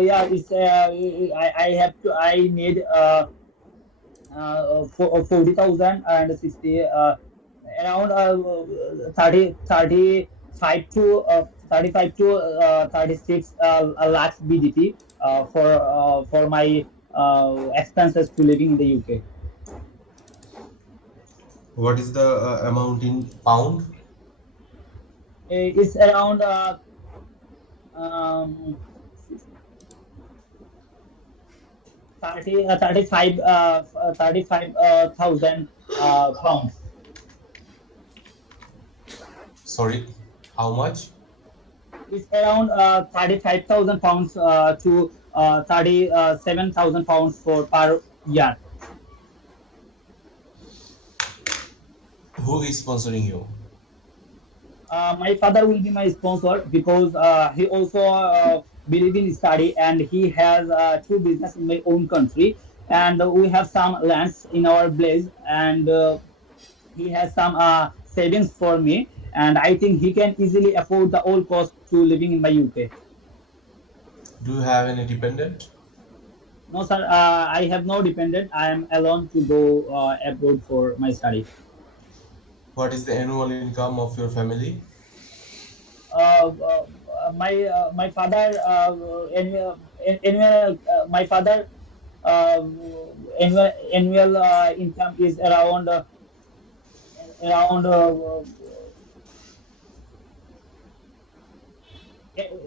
Yeah, it's I have to I need 40,000 and 60 around 35 to 36 lakhs BGT for my expenses to living in the UK. What is the amount in pound? It's around um, 35,000 pounds. Sorry, how much? It's around 35,000 pounds to 37,000 pounds for per year. Who is sponsoring you? My father will be my sponsor because he also believe in study and he has two business in my own country, and we have some lands in our place, and he has some savings for me, and I think he can easily afford the whole cost to living in my UK. Do you have any dependent? No, sir, I have no dependent. I am alone to go abroad for my study. What is the annual income of your family? My father annual my father uh, annual income is around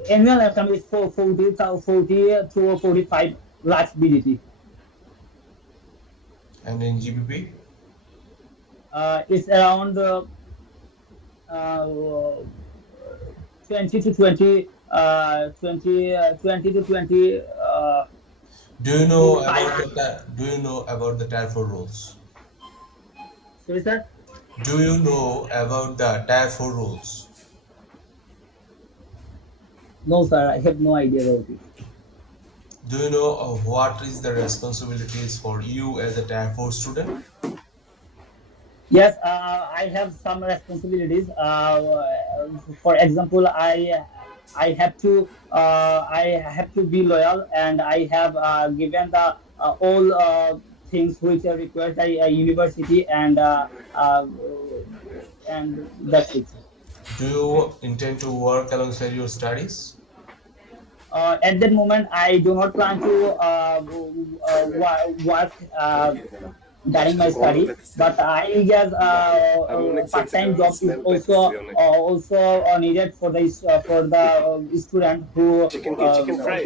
annual income is for 40 to 45 lakhs BDT. And in GBP? It's around uh, 20 to 20 to 20 Do you know 25. about the TARFOR rules? Sorry, sir. Do you know about the TARFOR rules? No, sir, I have no idea about it. Do you know what is the responsibilities for you as a TARFOR student? Yes, I have some responsibilities. For example, I have to be loyal, and I have given the all things which are required by a university, and that's it. Do you intend to work alongside your studies? At that moment, I do not plan to work during my study, but I guess part-time job is also needed for the student who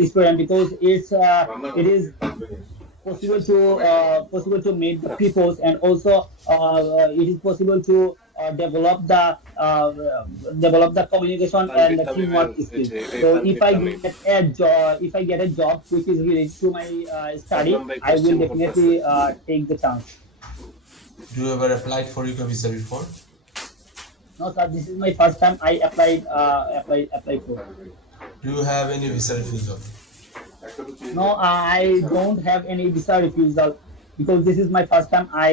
student, because it is possible to meet the peoples, and also it is possible to develop the communication and the teamwork skills. So if I get a job which is related to my study, I will definitely take the chance. Do you ever applied for UCA visa before? No, sir, this is my first time I applied for. Do you have any visa refusal? No, I don't have any visa refusal because this is my first time I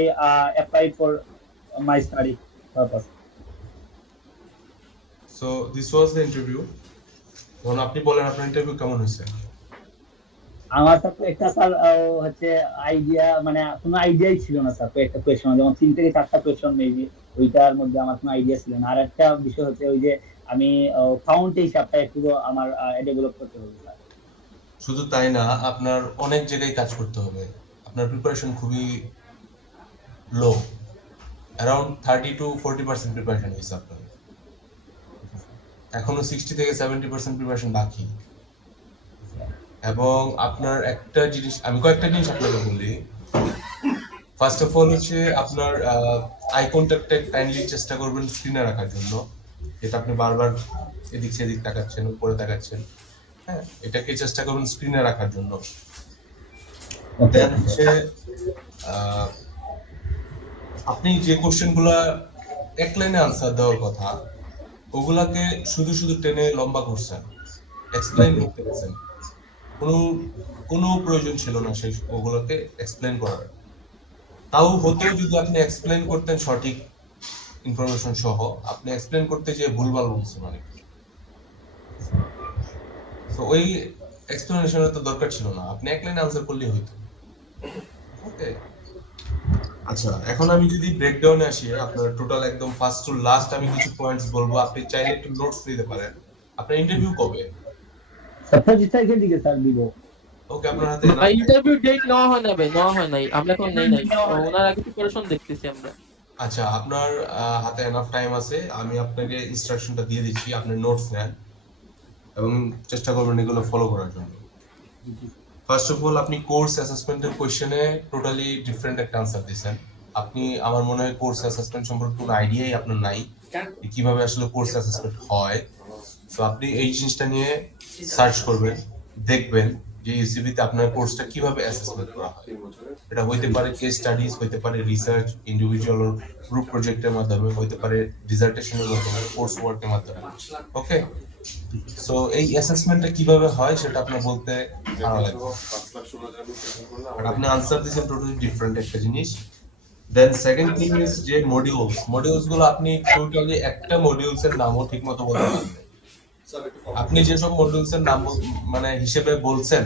applied for my study purpose. So this was the interview. এখন আপনি বলেন আপনার interview কেমন হয়েছে? আমার sir তো একটা sir হচ্ছে আইডিয়া, মানে কোনো আইডিয়াই ছিল না স্যার। একটা কোয়েশন যেমন 3 থেকে 4টা কোয়েশন মেবি, ওইটার মধ্যে আমার কোনো আইডিয়া ছিল না। আর একটা বিষয় হচ্ছে ওই যে আমি ফাউন্ড হিসাবটা একটু আমার ডেভেলপ করতে হবে স্যার। শুধু তাই না, আপনার অনেক জায়গায় কাজ করতে হবে। আপনার প্রিপারেশন খুবই লো, অ্যারাউন্ড 30 to 40% প্রিপারেশন হয়েছে আপনার। এখনো 60 থেকে 70% প্রিপারেশন বাকি। এবং আপনার একটা জিনিস, আমি কয়েকটা জিনিস আপনাকে বলি। ফার্স্ট অফ অল হচ্ছে আপনার আই কন্ট্যাক্টে কাইন্ডলি চেষ্টা করবেন স্ক্রিনে রাখার জন্য, যেটা আপনি বারবার এদিক সেদিক তাকাচ্ছেন, উপরে তাকাচ্ছেন। হ্যাঁ, এটাকে চেষ্টা করবেন স্ক্রিনে রাখার জন্য। ওকে। দেন হচ্ছে আহ, আপনি যে কোশ্চেনগুলা এক লাইনে আনসার দেওয়ার কথা, ওগুলাকে শুধু শুধু টেনে লম্বা করছেন, এক্সপ্লেইন ওকে। করতে গেছেন। কোনো কোনো প্রয়োজন ছিল না সেই ওগুলোকে এক্সপ্লেন করার। তাও হতেও যদি আপনি এক্সপ্লেন করতেন সঠিক ইনফরমেশন সহ, আপনি এক্সপ্লেন করতে যেয়ে ভুলভাল বলছেন অনেক কিছু। তো ওই এক্সপ্লেনেশনের তো দরকার ছিল না, আপনি এক লাইনে আনসার করলেই হইতো। ওকে, আচ্ছা এখন আমি যদি ব্রেকডাউনে আসি, আপনার টোটাল একদম ফার্স্ট টু লাস্ট আমি কিছু পয়েন্টস বলবো, আপনি চাইলে একটু নোটস নিতে পারেন। আপনার ইন্টারভিউ কবে? 25 তারিখের দিকে স্যার দিব। ওকে, আপনার হাতে ভাই এনাফ। ইন্টারভিউ ডেট নেওয়া হয় না ভাই, নেওয়া হয় নাই, আমরা এখন নেই নাই। নেওয়া হয়। ওনার আগে প্রিপারেশন দেখতেছি আমরা। আচ্ছা, আপনার হাতে এনাফ টাইম আছে, আমি আপনাকে ইনস্ট্রাকশনটা দিয়ে দিচ্ছি, আপনি নোটস নেন এবং চেষ্টা করবেন এগুলো ফলো করার জন্য। ফার্স্ট অফ অল, আপনি কোর্স অ্যাসেসমেন্টের কোশ্চেনে টোটালি ডিফারেন্ট একটা আনসার দিয়েছেন। আপনি, আমার মনে হয় কোর্স অ্যাসেসমেন্ট সম্পর্কে কোনো আইডিয়াই আপনার নাই, যে কিভাবে আসলে কোর্স অ্যাসেসমেন্ট হয়। তো আপনি এই জিনিসটা নিয়ে সার্চ করবেন, দেখবেন যে ইউসিবি তে আপনার কোর্সটা কিভাবে অ্যাসেসমেন্ট করা হয়। এটা হইতে পারে কেস স্টাডিজ, হইতে পারে রিসার্চ, ইন্ডিভিজুয়াল ও গ্রুপ প্রজেক্টের মাধ্যমে, হইতে পারে ডিসার্টেশনের মাধ্যমে, কোর্স ওয়ার্কের মাধ্যমে। ওকে, সো এই অ্যাসেসমেন্টটা কিভাবে হয় সেটা আপনার বলতে ভালো লাগবে, বাট আপনি আনসার দিয়েছেন টোটালি ডিফারেন্ট একটা জিনিস। দেন সেকেন্ড থিং ইজ যে মডিউলস গুলো আপনি টোটালি একটা মডিউলস এর নামও ঠিকমতো বলতে পারেন না। আপনি যেসব মডিউলস এর নাম মানে হিসেবে বলছেন,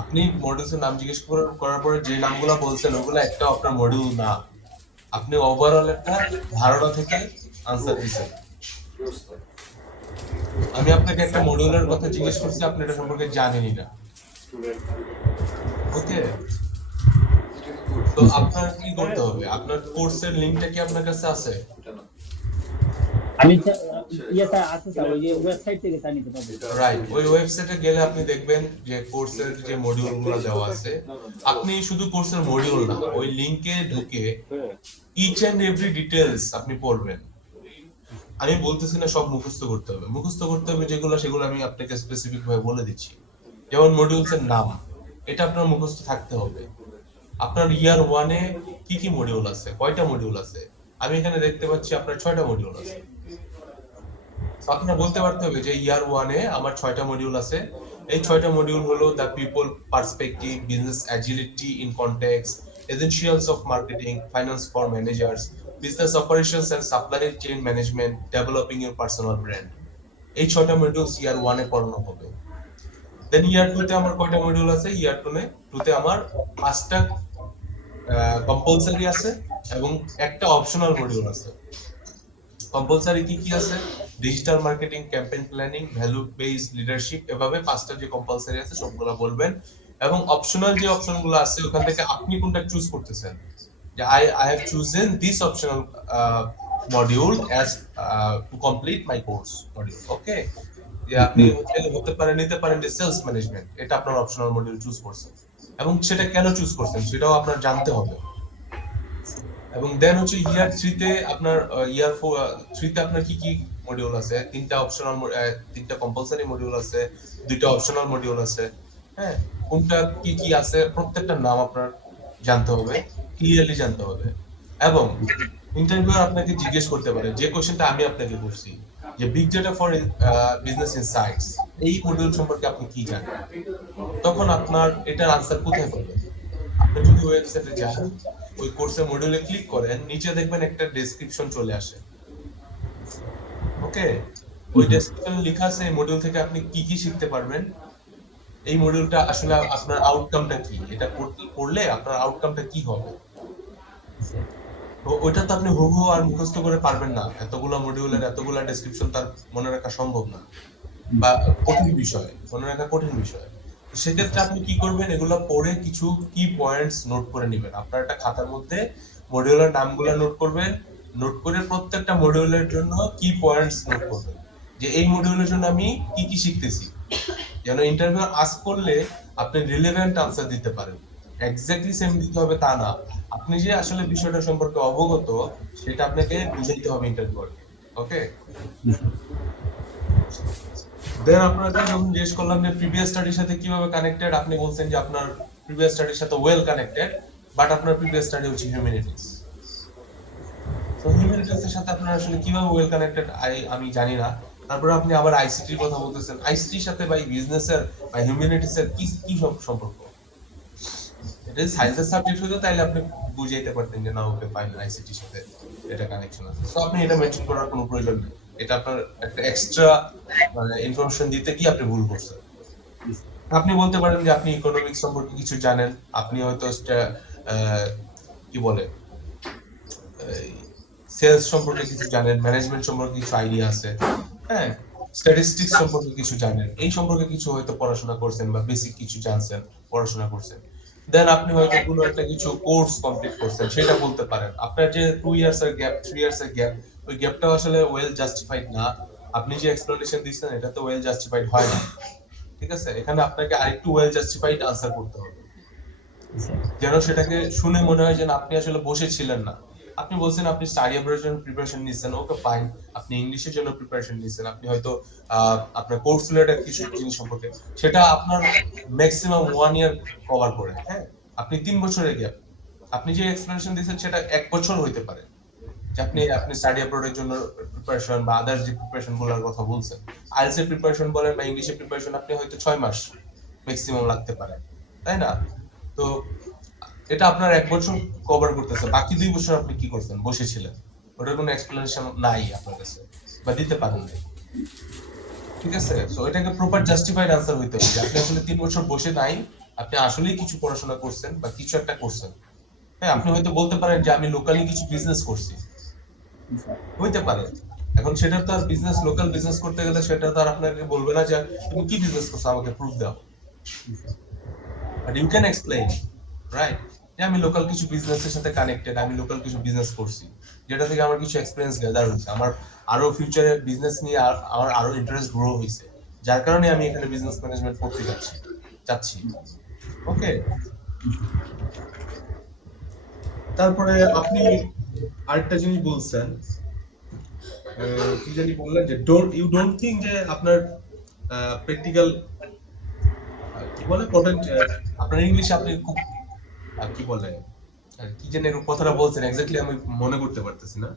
আপনি মডিউলস এর নাম জিজ্ঞেস করার পরে যে নামগুলো বলছেন ওগুলো একটা আপনার মডিউল না, আপনি ওভারঅল একটা ধারণা থেকে আনসার দিচ্ছেন। আমি আপনাকে একটা মডিউলের কথা জিজ্ঞেস করছি, আপনি এটা সম্পর্কে জানেনই না। ওকে, তো আপনার কি করতে হবে, আপনার কোর্সের লিংকটা কি আপনার কাছে আছে? আমি ইয়ে স্যার আছে স্যার, ওই যে ওয়েবসাইট থেকে স্যার নিতে পারবো। রাইট, ওই ওয়েবসাইটে গেলে আপনি দেখবেন যে কোর্সের যে মডিউলগুলো দেওয়া আছে, আপনি শুধু কোর্সের মডিউল না, ওই লিংকে ঢুকে ইচ এন্ড এভরি ডিটেইলস আপনি পড়বেন। আমি বলতেছি না সব মুখস্থ করতে হবে, মুখস্থ করতে হবে যেগুলো সেগুলো আমি আপনাকে স্পেসিফিক ভাবে বলে দিচ্ছি। যেমন মডিউলস এর নাম, এটা আপনার মুখস্থ থাকতে হবে। আপনার ইয়ার ওয়ানে কি কি মডিউল আছে, কয়টা মডিউল আছে? আমি এখানে দেখতে পাচ্ছি আপনার 6টা মডিউল আছে। তো আপনার বলতে পারতে হবে যে ইয়ার ওয়ানে আমার 6টা মডিউল আছে। এই 6টা মডিউল হলো the people perspective, business agility in context, essentials of marketing, finance for managers, business operations and supply chain management, developing your personal brand. এই 6টা মডিউলস ইয়ার ওয়ানে পড়ানো হবে। দেন ইয়ার টু তে আমার কয়টা মডিউল আছে? ইয়ার টু তে আমার 5টা কম্পালসারি আছে এবং একটা অপশনাল মডিউল আছে। কম্পালসারি কি কি আছে? Digital marketing, campaign planning, value based leadership, এভাবে 5টা যে কম্পালসারি আছে সবগুলো বলবেন। এবং অপশনাল যে অপশনগুলো আছে ওখান থেকে আপনি কোনটা চুজ করতেছেন, যে I have chosen this optional module as to complete my course module. Okay, যে আপনি হতে পারে নিতে পারেন যে সেলস ম্যানেজমেন্ট, এটা আপনার অপশনাল মডিউল চুজ করছেন, এবং সেটা কেন চুজ করছেন সেটাও আপনার জানতে হবে। এবং দেন হচ্ছে ইয়ার 3 তে আপনার ইয়ার 3 তে আপনার কি কি মডিউল আছে? 3টা কম্পালসারি মডিউল আছে, 2টা অপশনাল মডিউল আছে। হ্যাঁ, কোনটা কি কি আছে প্রত্যেকটার নাম আপনার জানতে হবে, ক্লিয়ারলি জানতে হবে। এবং ইন্টারভিউয়ার আপনাকে জিজ্ঞেস করতে পারে যে কোশ্চেনটা আমি আপনাকে করছি, যে big data for business insights, এই মডিউল সম্পর্কে আপনি কি জানেন? তখন আপনার এটার আনসার কোথায় পাবেন? আপনি যদি ওয়েবসাইটে যান, ওই কোর্সের মডিউলে ক্লিক করেন, নিচে দেখবেন একটা ডেসক্রিপশন চলে আসে। ওকে, ওই ডেসক্রিপশনে লেখা আছে এই মডিউল থেকে আপনি কি কি শিখতে পারবেন, এই মডিউলটা আসলে আপনার আউটকামটা কি, এটা পড়লে আপনার আউটকামটা কি হবে। তো ওইটা তো আপনি হুবহু আর মুখস্থ করে পারবেন না, এতগুলা মডিউলের এতগুলা ডেসক্রিপশন তার মনে রাখা সম্ভব না, বা কঠিন বিষয়, মনে রাখা কঠিন বিষয়। সেক্ষেত্রে আপনি কি করবেন, এগুলো পড়ে কিছু কি পয়েন্টস নোট করে নেবেন। আপনার একটা খাতার মধ্যে মডিউলের নামগুলো নোট করবেন, নোট করে প্রত্যেকটা মডিউলের জন্য কি পয়েন্টস নোট করবেন, যে এই মডিউলের জন্য আমি কি কি শিখতেছি, যেন ইন্টারভিউ আস্ক করলে আপনি রিলেভেন্ট আনসার দিতে পারেন। এক্স্যাক্টলি সেম দিতে হবে তা না, আপনি যে আসলে বিষয়টা সম্পর্কে অবগত সেটা আপনাকে বুঝাইতে হবে ইন্টারভিউয়ারকে। ওকে, দেন আপনাকে যখন জিজ্ঞেস করলাম যে প্রিভিয়াস স্টাডির সাথে কিভাবে কানেক্টেড, আপনি বলছেন যে আপনার প্রিভিয়াস স্টাডির সাথে ওয়েল কানেক্টেড, বাট আপনার প্রিভিয়াস স্টাডি হচ্ছে হিউম্যানিটিস। তো হিউম্যানিটিস এর সাথে আপনার আসলে কিভাবে ওয়েল কানেক্টেড আমি জানি না। তারপরে আপনি আবার আইসিটির কথা বলতেছেন, আইসিটির সাথে বা বিজনেসের বা হিউম্যানিটিসের কি কি সম্পর্ক? এটা যদি সায়েন্সের সাবজেক্ট হতো তাহলে আপনি বুঝাইতে পারতেন যে না, ওকে ফাইন, আইসিটির সাথে এটা কানেকশন আছে। সো আপনি এটা মেনশন করার কোনো প্রয়োজন নেই, এটা আপনার একটা এক্সট্রা ইনফরমেশন দিতে কি আপনি ভুল করছেন। Yes. আপনি বলতে পারেন যে আপনি ইকোনমিক্স সম্পর্কে কিছু জানেন, আপনি হয়তো কি বলে সেলস সম্পর্কে কিছু জানেন, ম্যানেজমেন্ট সম্পর্কে কিছু আইডিয়া আছে, হ্যাঁ, স্ট্যাটিস্টিক্স সম্পর্কে কিছু জানেন, এই সম্পর্কে কিছু হয়তো পড়াশোনা করছেন বা বেসিক কিছু জানছেন, পড়াশোনা করছেন। দেন আপনি হয়তো কোনো একটা কিছু কোর্স কমপ্লিট করছেন, সেটা বলতে পারেন। আপনার যে 2 ইয়ার্স এর গ্যাপ, 3 ইয়ার্স এর গ্যাপ, ওই গ্যাপটা আসলে ওয়েল জাস্টিফাইড না। আপনি যে এক্সপ্লেনেশন দিচ্ছেন এটা তো ওয়েল জাস্টিফাইড হয় না। ঠিক আছে, এখানে আপনাকে আরেকটু ওয়েল জাস্টিফাইড আনসার করতে হবে, Yes, sir. যেন সেটাকে শুনে মনে হয় যে না, আপনি আসলে বসে ছিলেন না। আপনি বলছেন আপনি স্টাডি অ্যাব্রয়ের জন্য প্রিপারেশন নিচ্ছেন, ওকে ফাইন। আপনি ইংলিশের জন্য প্রিপারেশন নিচ্ছেন, আপনি হয়তো আপনার কোর্স রিলেটেড কিছু জিনিস সম্পর্কে, সেটা আপনার ম্যাক্সিমাম 1 ইয়ার কভার করে, হ্যাঁ। আপনি 3 বছরের গ্যাপ, আপনি যে এক্সপ্লেনেশন দিচ্ছেন সেটা 1 বছর হইতে পারে, যে আপনি আপনি স্টাডি অ্যাব্রয়ের জন্য প্রিপারেশন বা আদার্স যে প্রিপারেশন গুলোর কথা বলছেন, আইএলটিএস এর প্রিপারেশন বলেন বা ইংলিশের প্রিপারেশন, আপনি হয়তো 6 মাস ম্যাক্সিমাম লাগতে পারে, তাই না? তো এটা আপনার 1 বছর কভার করতেছে, বাকি 2 বছর আপনি কি করছেন? বসেছিলেন। ওটার কোনো এক্সপ্লেনেশন নাই আপনার কাছে, বা দিতে পারেন নাই। ঠিক আছে, তো এটাকে প্রপার জাস্টিফাইড আনসার হইতে হবে যে আপনি আসলে 3 বছর বসে নাই, আপনি আসলেই কিছু পড়াশোনা করছেন বা কিছু একটা করছেন। হ্যাঁ, আপনি হয়তো বলতে পারেন যে আমি লোকালি কিছু বিজনেস করছি, Yes, sir. হইতে পারে। এখন সেটা তো আর বিজনেস, লোকাল বিজনেস করতে গেলে সেটা তো আর আপনাকে বলবে না যে তুমি কি বিজনেস করছো, আমাকে প্রুফ দাও। Yes, sir. But you can explain, right, যে আমি লোকাল কিছু বিজনেসের সাথে কানেক্টেড, আমি লোকাল কিছু বিজনেস করছি, যেটা থেকে আমার কিছু এক্সপিরিয়েন্স গ্যাদার হয়েছে, আমার আরো ফিউচারে বিজনেস নিয়ে আমার আরো ইন্টারেস্ট গ্রো হয়েছে, যার কারণে আমি এখানে বিজনেস ম্যানেজমেন্ট পড়তে চাচ্ছি। ওকে, তারপরে আপনি আরেকটা জিনিস বলছেন, কি জানি বললেন যে ডোন্ট থিঙ্ক যে আপনার প্র্যাকটিক্যাল কি বলে পটেন্ট, আপনার ইংলিশে আপনি খুব কি বলে কি যেন এরকম কথাটা বলছেন, এক্স্যাক্টলি আমি মনে করতে পারতেছি না।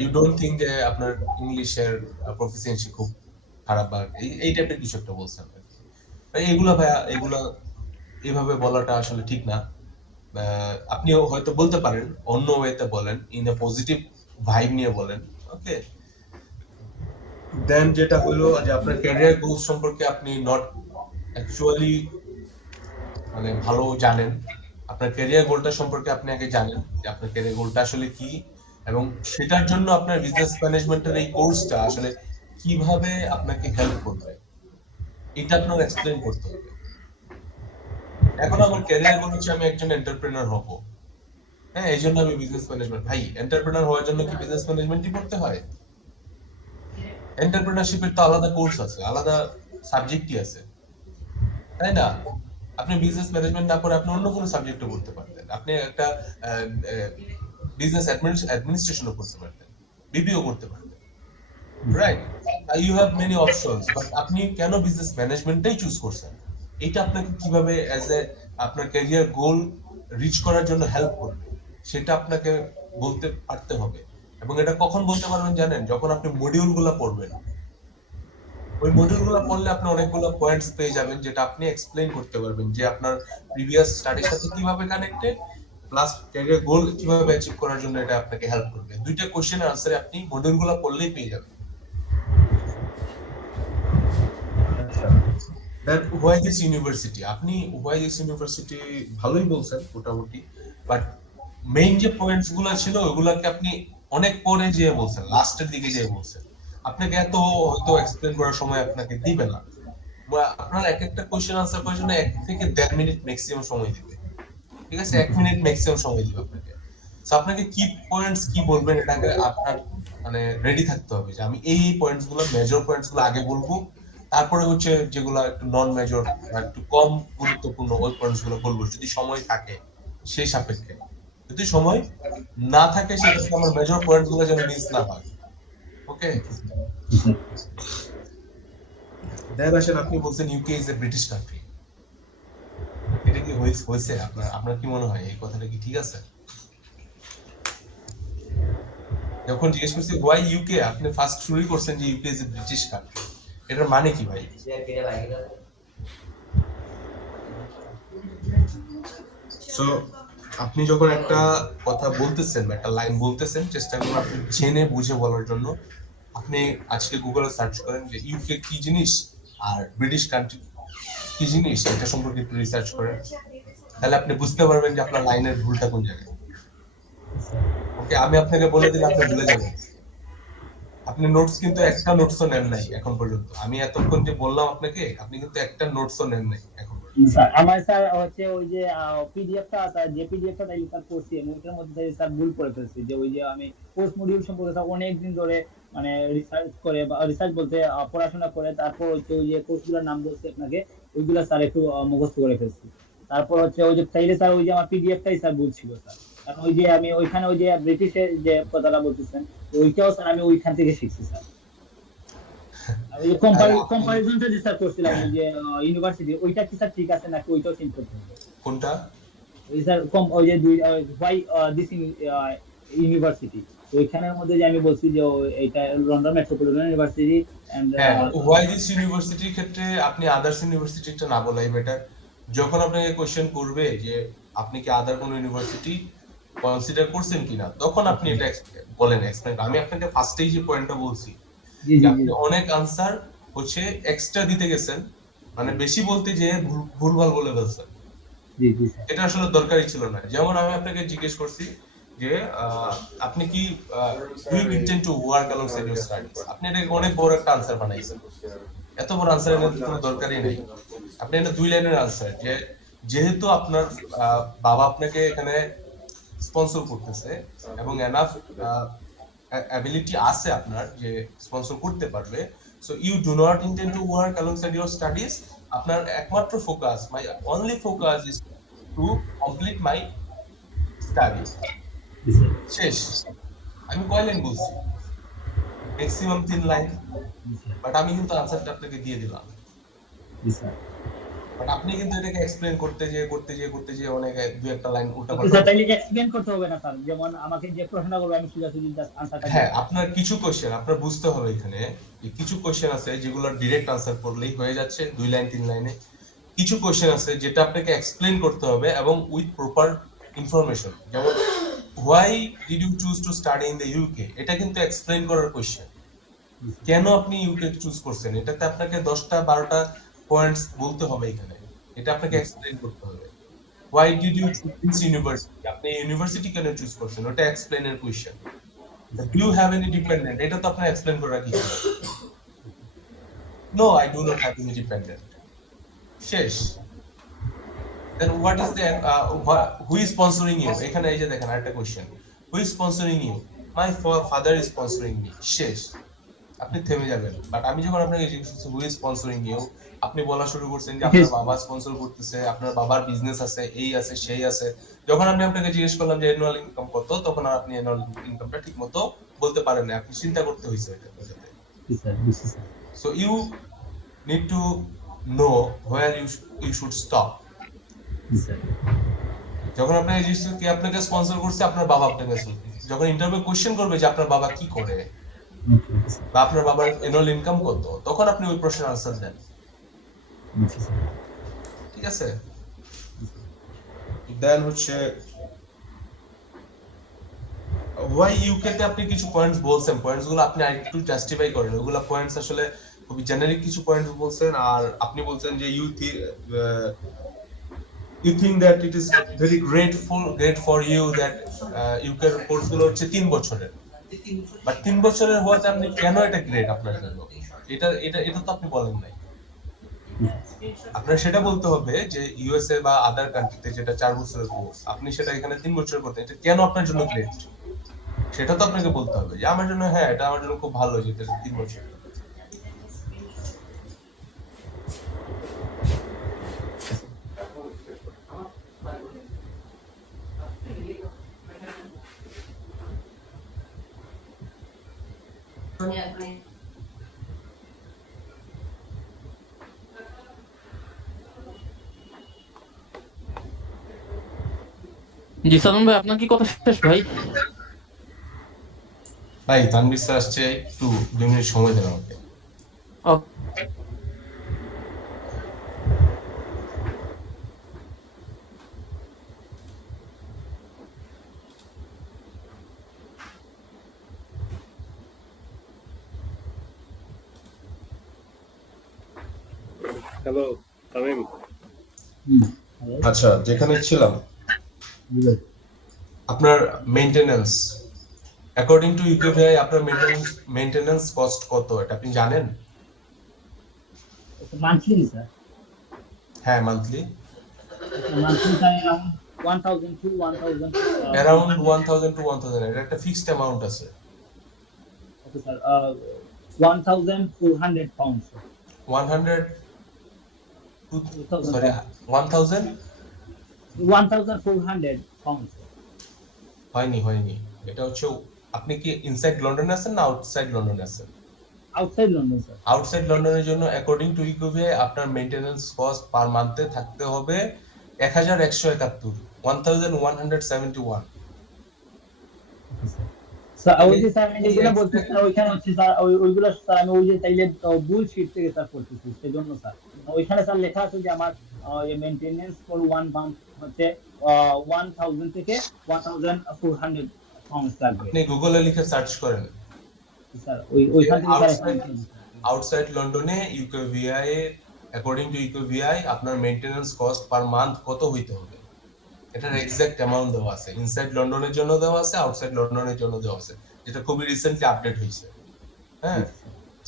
ইউ ডোন্ট থিঙ্ক যে আপনার ইংলিশের প্রফিসিয়েন্সি খুব খারাপ বা এই টাইপের কিছু একটা বলছেন আর কি। এগুলা ভাইয়া, এগুলা এইভাবে বলাটা আসলে ঠিক না। আপনি হয়তো বলতে পারেন অন্য ওয়েতে বলেন, ইন এ পজিটিভ ভাইব নিয়ে বলেন, ওকে। দেন যেটা হলো যে আপনার ক্যারিয়ার গোল সম্পর্কে আপনি নট অ্যাকচুয়ালি মানে ভালো জানেন। আপনার ক্যারিয়ার গোলটা সম্পর্কে আপনি আগে জানেন যে আপনার ক্যারিয়ার গোলটা আসলে কি, এবং সেটার জন্য আপনার বিজনেস ম্যানেজমেন্টের এই কোর্সটা আসলে কিভাবে আপনাকে হেল্প করবে, এটা আপনার এক্সপ্লেইন করতে হবে। এখন আমার ক্যারিয়ার গোল হচ্ছে আমি একজন এন্টারপ্রেনার হব, হ্যাঁ, এই জন্য আমি বিজনেস ম্যানেজমেন্ট, ভাই এন্টারপ্রেনার হওয়ার জন্য কি বিজনেস ম্যানেজমেন্টই পড়তে হয়? এন্টারপ্রেনারশিপের তো আলাদা কোর্স আছে, আলাদা সাবজেক্টই আছে, তাই না? আপনি বিজনেস ম্যানেজমেন্ট না পড়ে আপনি অন্য কোনো সাবজেক্টও পড়তে পারতেন, আপনি একটা বিজনেস অ্যাডমিনিস্ট্রেশনও করতে পারতেন, বিবিও করতে পারতেন, right? You have many options, but আপনি কেন বিজনেস ম্যানেজমেন্টটাই চুজ করছেন? এটা আপনাকে কিভাবে অ্যাজ এ আপনার ক্যারিয়ার গোল রিচ করার জন্য হেল্প করবে, সেটা আপনাকে বলতে পারতে হবে। এবং এটা কখন বলতে পারবেন জানেন? যখন আপনি মডিউলগুলো পড়বেন। ওই মডিউলগুলো পড়লে আপনি অনেকগুলো পয়েন্টস পেয়ে যাবেন, যেটা আপনি এক্সপ্লেইন করতে পারবেন যে আপনার প্রিভিয়াস স্টাডির সাথে কিভাবে কানেক্টেড, প্লাস ক্যারিয়ার গোল কিভাবে অ্যাচিভ করার জন্য এটা আপনাকে হেল্প করবে। দুইটা কোশ্চেনের আনসারে আপনি মডিউলগুলো পড়লেই পেয়ে যাবেন। আচ্ছা, দেন হোয়াই দিস ইউনিভার্সিটি, আপনি হোয়াই দিস ইউনিভার্সিটি ভালোই বলছেন মোটামুটি, বাট মেইন যে পয়েন্টস গুলো ছিল ওগুলাকে আপনি অনেক পরে যেয়ে বলছেন, লাস্টের দিকে যেয়ে বলছেন। আপনাকে এত হয়তো এক্সপ্লেন করার সময় আপনাকে দিবে না। আপনার এক একটা কোশ্চেন আনসার করার জন্য 1 থেকে 1.5 মিনিট ম্যাক্সিমাম সময় দিবে। ঠিক আছে, 1 মিনিট ম্যাক্সিমাম সময় দিবে আপনাকে। তো আপনাকে কি পয়েন্টস কি বলবেন এটাকে আপনার মানে রেডি থাকতে হবে যে আমি এই পয়েন্টস গুলো, মেজর পয়েন্টস গুলো আগে বলবো, তারপরে হচ্ছে যেগুলো একটু নন মেজর বা একটু কম গুরুত্বপূর্ণ ওই পয়েন্টস গুলো বলবো, যদি সময় থাকে সেই সাপেক্ষে। যদি সময় না থাকে সেক্ষেত্রে আমার মেজর পয়েন্টস গুলো যেন মিস না হয়। ওকে, দেন আসেন, আপনি বলছেন UK is a British country. এটা কি হয়েছে? আপনার আপনার কি মনে হয় এই কথাটা কি ঠিক আছে? যখন জিজ্ঞেস করছি হোয়াই ইউকে, আপনি ফার্স্ট শুরুই করছেন যে UK is a British country. এটার মানে কি ভাই? সো আপনি যখন একটা কথা বলতেছেন বা একটা লাইন বলতেছেন, চেষ্টা করুন আপনি জেনে বুঝে বলার জন্য। আপনি আজকে গুগলে সার্চ করেন যে ইউকে কি জিনিস আর ব্রিটিশ কান্ট্রি কি জিনিস এটা সম্পর্কে একটু রিসার্চ করেন, তাহলে আপনি বুঝতে পারবেন যে আপনার লাইনের ভুলটা কোন জায়গায়। ওকে, আমি আপনাকে বলে দিলে আপনি ভুলে যাবেন। আপনি নোটস কিন্তু একটা নোটসও নেন নাই এখন পর্যন্ত। আমি এতক্ষণ যে বললাম আপনাকে, আপনি কিন্তু একটা নোটসও নেন নাই এখন পর্যন্ত। স্যার আমার স্যার হচ্ছে ওই যে পিডিএফটা স্যার, যে পিডিএফটা তাই স্যার করছি আমি, ওইটার মধ্যে তাই স্যার ভুল করে ফেলছি। যে ওই যে আমি পোস্ট মডিউল সম্পর্কে স্যার অনেক দিন ধরে মানে রিসার্চ করে, বা রিসার্চ বলতে পড়াশোনা করে, তারপর হচ্ছে ওই যে কোর্সগুলোর নাম বলছি আপনাকে, ওইগুলা স্যার একটু মুখস্থ করে ফেলছি। তারপর হচ্ছে ওই যে চাইলে স্যার ওই যে আমার পিডিএফটাই স্যার ভুল ছিল স্যার। কারণ ওই যে আমি ওইখানে ওই যে ব্রিটিশের যে কথাটা বলতেছেন, ওইটাও স্যার আমি ওইখান থেকে শিখছি স্যার। আর ওই যে আর আপনি কম্পারিজনটা যে স্যার করছিলাম ওই যে ইউনিভার্সিটি, ওইটা কি স্যার ঠিক আছে নাকি ওইটাও চেঞ্জ করতে হবে? কোনটা? ওই স্যার কম ওই যে দুই হোয়াই দিস ইউনিভার্সিটি, ওইখানের মধ্যে যে আমি বলছি যে এইটা লন্ডন মেট্রোপলিটন ইউনিভার্সিটি এন্ড হ্যাঁ, ওয়াই দিস ইউনিভার্সিটির ক্ষেত্রে আপনি আদার্স ইউনিভার্সিটিটা না বলাই বেটার। যখন আপনাকে কোশ্চেন করবে যে আপনি কি আদার কোনো ইউনিভার্সিটি কনসিডার করছেন কিনা, তখন আপনি এটা বলেন এক্সপ্লেন। আমি আপনাকে ফার্স্টেই যে পয়েন্টটা বলছি জি যে জি জি আপনি অনেক আনসার হচ্ছে এক্সট্রা দিতে গেছেন, মানে বেশি বলতে যে ভুলভাল বলে ফেলছেন। জি জি স্যার এটা আসলে দরকারই ছিল না। যেমন আমি আপনাকে জিজ্ঞেস করছি যে আপনি কি do you intend to work alongside your studies, আপনি এটা অনেক বড় একটা আনসার বানাইছেন। এত বড় আনসার এর কোনো দরকারই নেই। আপনি এটা 2 লাইনের আনসার যে যেহেতু আপনার বাবা আপনাকে এখানে স্পন্সর করতেছে এবং এনাফ অ্যাবিলিটি আছে আপনার যে স্পন্সর করতে পারবে, so you do not intend to work alongside your studies. আপনার একমাত্র focus, my only focus is to complete my studies. জি স্যার শেষ। আমি কয় লাইন বলছি? Maximum 3 line. জি স্যার বাট আমি কিন্তু আনসারটা আপনাকে দিয়ে দিলাম। জি স্যার। বাট আপনি কিন্তু এটাকে এক্সপ্লেইন করতে যেয়ে অনেক দুই একটা লাইন ওকে উল্টাপাল্টা। স্যার, তাইলে এক্সপ্লেন করতে হবে না স্যার? যেমন আমাকে যে প্রশ্নটা করবে আমি সোজাসুজি জাস্ট আনসারটা দিয়ে হ্যাঁ, দেব। আপনার কিছু কোশ্চেন আপনার বুঝতে হবে এখানে যে কিছু কোশ্চেন আছে যেগুলোর ডিরেক্ট আনসার করলেই হয়ে যাচ্ছে 2 লাইন 3 লাইনে। কিছু কোশ্চেন আছে যেটা আপনাকে এক্সপ্লেইন করতে হবে এবং উইথ প্রপার ইনফরমেশন। যেমন why did you choose to study in the UK, এটা কিন্তু এক্সপ্লেইন করার কোশ্চেন। জি স্যার কেন আপনি ইউকে চুজ করছেন, এটাতে আপনাকে 10টা 12টা পয়েন্টস বলতে হবে এখানে। এটা আপনাকে জি স্যার এক্সপ্লেইন করতে হবে। Why did you choose this university, আপনি ইউনিভার্সিটি কেন চুজ করছেন, ওটা এক্সপ্লেইনের কোশ্চেন। জি do sir you have any dependent, এটা তো আপনার এক্সপ্লেইন করার কিছু নেই। No, I do not have any dependent. শেষ। Then what is the who is sponsoring you, এখানে এই যে দেখেন আরেকটা question, who is sponsoring you, my father is sponsoring me. শেষ। আপনি থেমে যাবেন। বাট আমি যখন আপনাকে জিজ্ঞেস করছি হু ইজ স্পন্সরিং ইউ, আপনি বলা শুরু করছেন যে আপনার বাবা স্পন্সর করতেছে, আপনার বাবার বিজনেস আছে, এই আছে সেই আছে। যখন আমি আপনাকে জিজ্ঞেস করলাম যে অ্যানুয়াল ইনকাম কত, তখন আর আপনি অ্যানুয়াল ইনকামটা ঠিক মতো বলতে পারেন না, আপনি চিন্তা করতে হয়েছে এটা বোঝাতে। জি স্যার বুঝছি sir so you need to know where you should stop. জি স্যার যখন আপনাকে জিজ্ঞেস কে আপনাকে স্পন্সর করছে, আপনার বাবা আপনাকে স্পন্সর করছে। যখন ইন্টারভিউ কোশ্চেন করবে যে আপনার বাবা কি করে ওকে ওকে স্যার বা আপনার বাবার অ্যানুয়াল ইনকাম কত, তখন আপনি ওই প্রশ্নের আনসার দেন। বুঝছি স্যার ঠিক আছে? দেন হচ্ছে ওয়াই ইউকে তে আপনি কিছু পয়েন্টস বলছেন, পয়েন্টস গুলো আপনি আরেকটু জাস্টিফাই করেন। ওগুলা পয়েন্টস আসলে খুবই জেনারিক কিছু পয়েন্টস বলছেন। আর আপনি বলছেন যে you think that it is very great for you that UK course গুলো হচ্ছে 3 বছরের। বাট 3 বছরের হওয়াতে আপনি কেন এটা গ্রেট আপনার জন্য, এটা এটা এটা তো আপনি বলেন নাই। আপনার সেটা বলতে হবে যে ইউএসএ বা আদার কান্ট্রিতে যেটা 4 বছরের কোর্স, আপনি সেটা এখানে 3 বছর করতে, এটা কেন আপনার জন্য গ্রেট, সেটা তো আপনাকে বলতে হবে যে আমার জন্য হ্যাঁ এটা আমার জন্য খুব ভালো যে এটা 3 বছর। জি সালমান ভাই, আপনার কি কথা শেষ ভাই? ভাই তানভীর স্যার আসছে, একটু 2 মিনিট সময় দেন আমাকে। ও, Hello. তামিম, Hello? আচ্ছা, যেখানে ছিলাম Yes. আপনার মেইনটেনেন্স অ্যাকর্ডিং টু ইউকেভিআই আপনার মেইনটেনেন্স কস্ট কত এটা আপনি জানেন? Okay, monthly, sir. হ্যাঁ, monthly Okay, monthly sir around 1,000 to 1,000. Around 1000 to 1000 এর একটা ফিক্সড অ্যামাউন্ট আছে। Okay, sir. 1,400 pounds. Sir. 100 টু 2,000 সরি pounds. 1000 1,400 pounds. Sir. হয়নি এটা হচ্ছে আপনি কি ইনসাইড লন্ডনে আছেন না আউটসাইড লন্ডনে আছেন? Outside London, sir. আউটসাইড লন্ডনের জন্য অ্যাকর্ডিং টু ইউকেভিআই আপনার মেইনটেনেন্স কস্ট পার মান্থে থাকতে হবে 1171 1171। স্যার ওই যে স্যার আমি যেগুলো বলছি স্যার ওইখানে হচ্ছে স্যার ওইগুলো স্যার আমি ওই যে তাইলে বুলশিট থেকে স্যার করতেছি সেজন্য স্যার ওইখানে স্যার লেখা আছে যে আমার মেইনটেনেন্স ফর 1 মান্থ হচ্ছে 1000 থেকে 1400 পাউন্ডস লাগবে আপনি গুগলে লিখে সার্চ করেন স্যার ওইখান থেকে স্যার আউটসাইড লন্ডনে ইউকেভিআই অ্যাকর্ডিং টু ইউকেভিআই আপনার মেইনটেনেন্স কস্ট পার মান্থ কত হইতে হবে এটার এক্সাক্ট অ্যামাউন্ট দেওয়া আছে। ইনসাইড লন্ডনের জন্য দেওয়া আছে, আউটসাইড লন্ডনের জন্য দেওয়া আছে, যেটা খুবই রিসেন্টলি আপডেট হয়েছে। হ্যাঁ,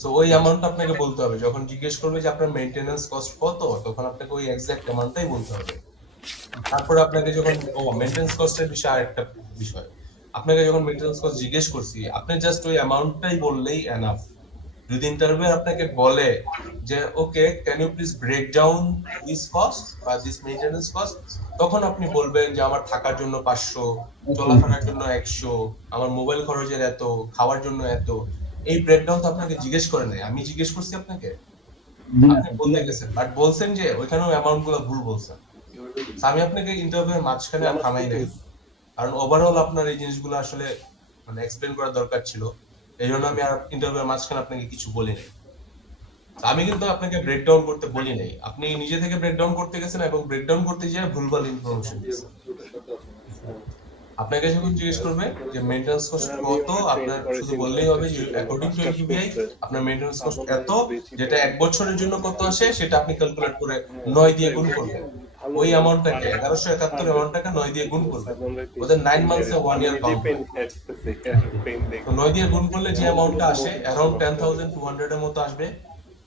সো ওই অ্যামাউন্টটা আপনাকে বলতে হবে। যখন জিজ্ঞেস করবে যে আপনার মেইনটেনেন্স কস্ট কত, তখন আপনাকে ওই এক্সাক্ট অ্যামাউন্টটাই বলতে হবে। তারপরে আপনাকে যখন মেইনটেনেন্স কস্টের বিষয় আরেকটা বিষয়, আপনাকে যখন মেইনটেনেন্স কস্ট জিজ্ঞেস করছি, আপনি জাস্ট ওই অ্যামাউন্টটাই বললেই এনাফ। যদি ইন্টারভিউ আপনাকে বলে যে okay can you please break down this cost বা দিস মেইনটেনেন্স কস্ট, তখন আপনি বলবেন যে আমার থাকার জন্য 500, চলাফেরার জন্য 100, আমার মোবাইল খরচের এত, খাওয়ার জন্য এত। এই ব্রেকডাউন তো আপনাকে জিজ্ঞেস করে নাই, আমি জিজ্ঞেস করছি আপনাকে, আপনি বলতে গেছেন বাট বলছেন যে ওইখানেও অ্যামাউন্ট গুলো ভুল বলছেন। আমি আপনাকে ইন্টারভিউয়ের মাঝখানে আর থামাই নাই, কারণ ওভারঅল আপনার এই জিনিসগুলো আসলে মানে এক্সপ্লেন করা দরকার ছিল। এই জন্য আমি আর ইন্টারভিউয়ের মাঝখানে আপনাকে কিছু বলি নাই। আমি কিন্তু আপনাকে ব্রেকডাউন করতে বলি নাই, আপনি নিজে থেকে ব্রেকডাউন করতে গেছেন এবং ব্রেকডাউন করতে গিয়ে ভুলভাল ইনফরমেশন দিয়েছেন। আপনাকে যখন জিজ্ঞেস করবে যে মেইনটেনেন্স কস্ট কত, আপনার শুধু বললেই হবে যে অ্যাকর্ডিং টু ইউকেভিআই আপনার মেইনটেনেন্স কস্ট এত, যেটা 1 বছরের জন্য কত আসে সেটা আপনি ক্যালকুলেট করে 9 দিয়ে গুণ করবেন। ওই অ্যামাউন্টটাকে 1171 অ্যামাউন্টটাকে 9 দিয়ে গুণ করবেন। ওদের 9 মান্থসে 1 ইয়ার কাউন্ট হয়। তো 9 দিয়ে গুণ করলে যে অ্যামাউন্টটা আসে অ্যারাউন্ড 10200 এর মতো আসবে,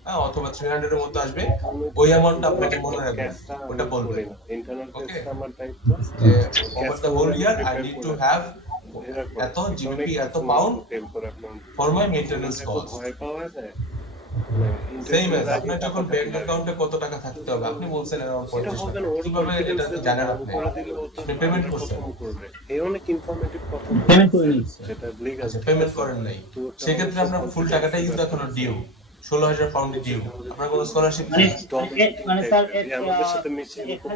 হ্যাঁ, অথবা 300 এর মতো আসবে। ওই অ্যামাউন্টটা আপনাকে মনে রাখবেন, ওটা বলবেন। ওকে, যে over the whole year I need to have এত জিবিপি এত pound for my maintenance cost. Same as আপনার যখন ব্যাংক অ্যাকাউন্টে কত টাকা থাকতে হবে, আপনি বলছেন अराउंड 50 টাকা, কিভাবে এটা জানেন আপনি? আপনি পেমেন্ট করছেন, এই অনেক ইনফরমেটিভ কথা পেমেন্ট করে নিচ্ছি সেটা লিগ্যাল আচ্ছা পেমেন্ট করেন নাই, সেক্ষেত্রে আপনার ফুল টাকাটাই কিন্তু এখনো ডিউ, 16000 পাউন্ড ডিউ। আপনার কোনো স্কলারশিপ মানে নেই, মানে স্যার আমাদের সাথে মিশে খুব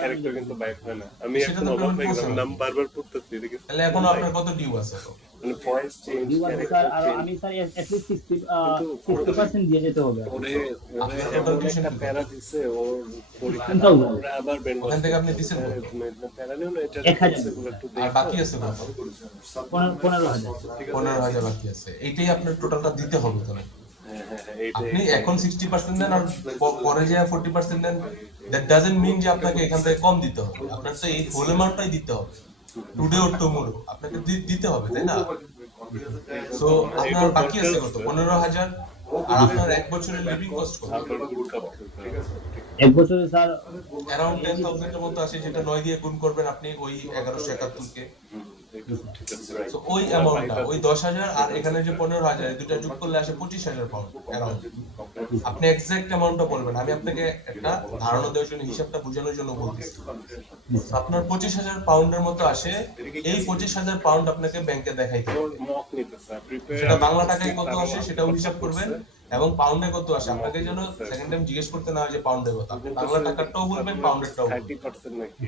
ক্যারেক্টার কিন্তু বাইক হয় না। আমি সেটা এখন তো অবাক পেমেন্ট হয়ে গেলাম, করছেন। নাম বারবার পড়তেছি এদিকে তাহলে এখনো আপনার কত ডিউ আছে? তো মানে ভয়েস চেঞ্জ স্যার আর আমি স্যার এট লিস্ট 60% দিয়ে যেতে হবে ওরে আপনার ওরে total এমন tuition একটা fee? প্যারা দিছে ওর পরীক্ষা 10,000 ওরে আবার বেন ওখান থেকে আপনি দিছেন কত? প্যারা নিও না, এটা 1000 একটু আর বাকি আছে কত? 15,000 15,000 বাকি আছে। এইটাই আপনার টোটালটা দিতে হবে তো নাকি? আপনি এখন 60% দেন আর পরে যে 40% দেন, দ্যাট ডাজন্ট মিন যে আপনাকে এখান থেকে কম দিতে হবে। আপনার তো এই হোল অ্যামাউন্টটাই দিতে হবে, টুডে অর টুমরো আপনাকে দিতে হবে, তাই না? সো আপনার বাকি আছে কত? 15,000। আর আপনার 1 বছরের লিভিং কস্ট কত? এক বছরে স্যার অ্যারাউন্ড 10,000 এর মতো আসে, যেটা 9 দিয়ে গুণ করবেন আপনি ওই 1171 কে। সো ওই অ্যামাউন্টটা ওই 10,000 আর এখানে যে 15,000 এই দুটো যোগ করলে আসে 25,000 পাউন্ড অ্যারাউন্ড। আপনি এক্সাক্ট অ্যামাউন্টটা বলবেন, আমি আপনাকে একটা ধারণা দেওয়ার জন্য, হিসাবটা বোঝানোর জন্য বলতেছি। আপনার 25,000 পাউন্ডের মতো আসে, এই 25,000 পাউন্ড আপনাকে ব্যাংকে দেখাইতে হবে। সেটা বাংলা টাকায় কত আসে সেটাও হিসাব করবেন, এবং পাউন্ডে কত আসে আপনাকে যেন সেকেন্ড টাইম জিজ্ঞেস করতে না হয় যে পাউন্ডে কত, আপনি বাংলা টাকাটাও বলবেন, পাউন্ডেরটাও বলবেন। 30% নাকি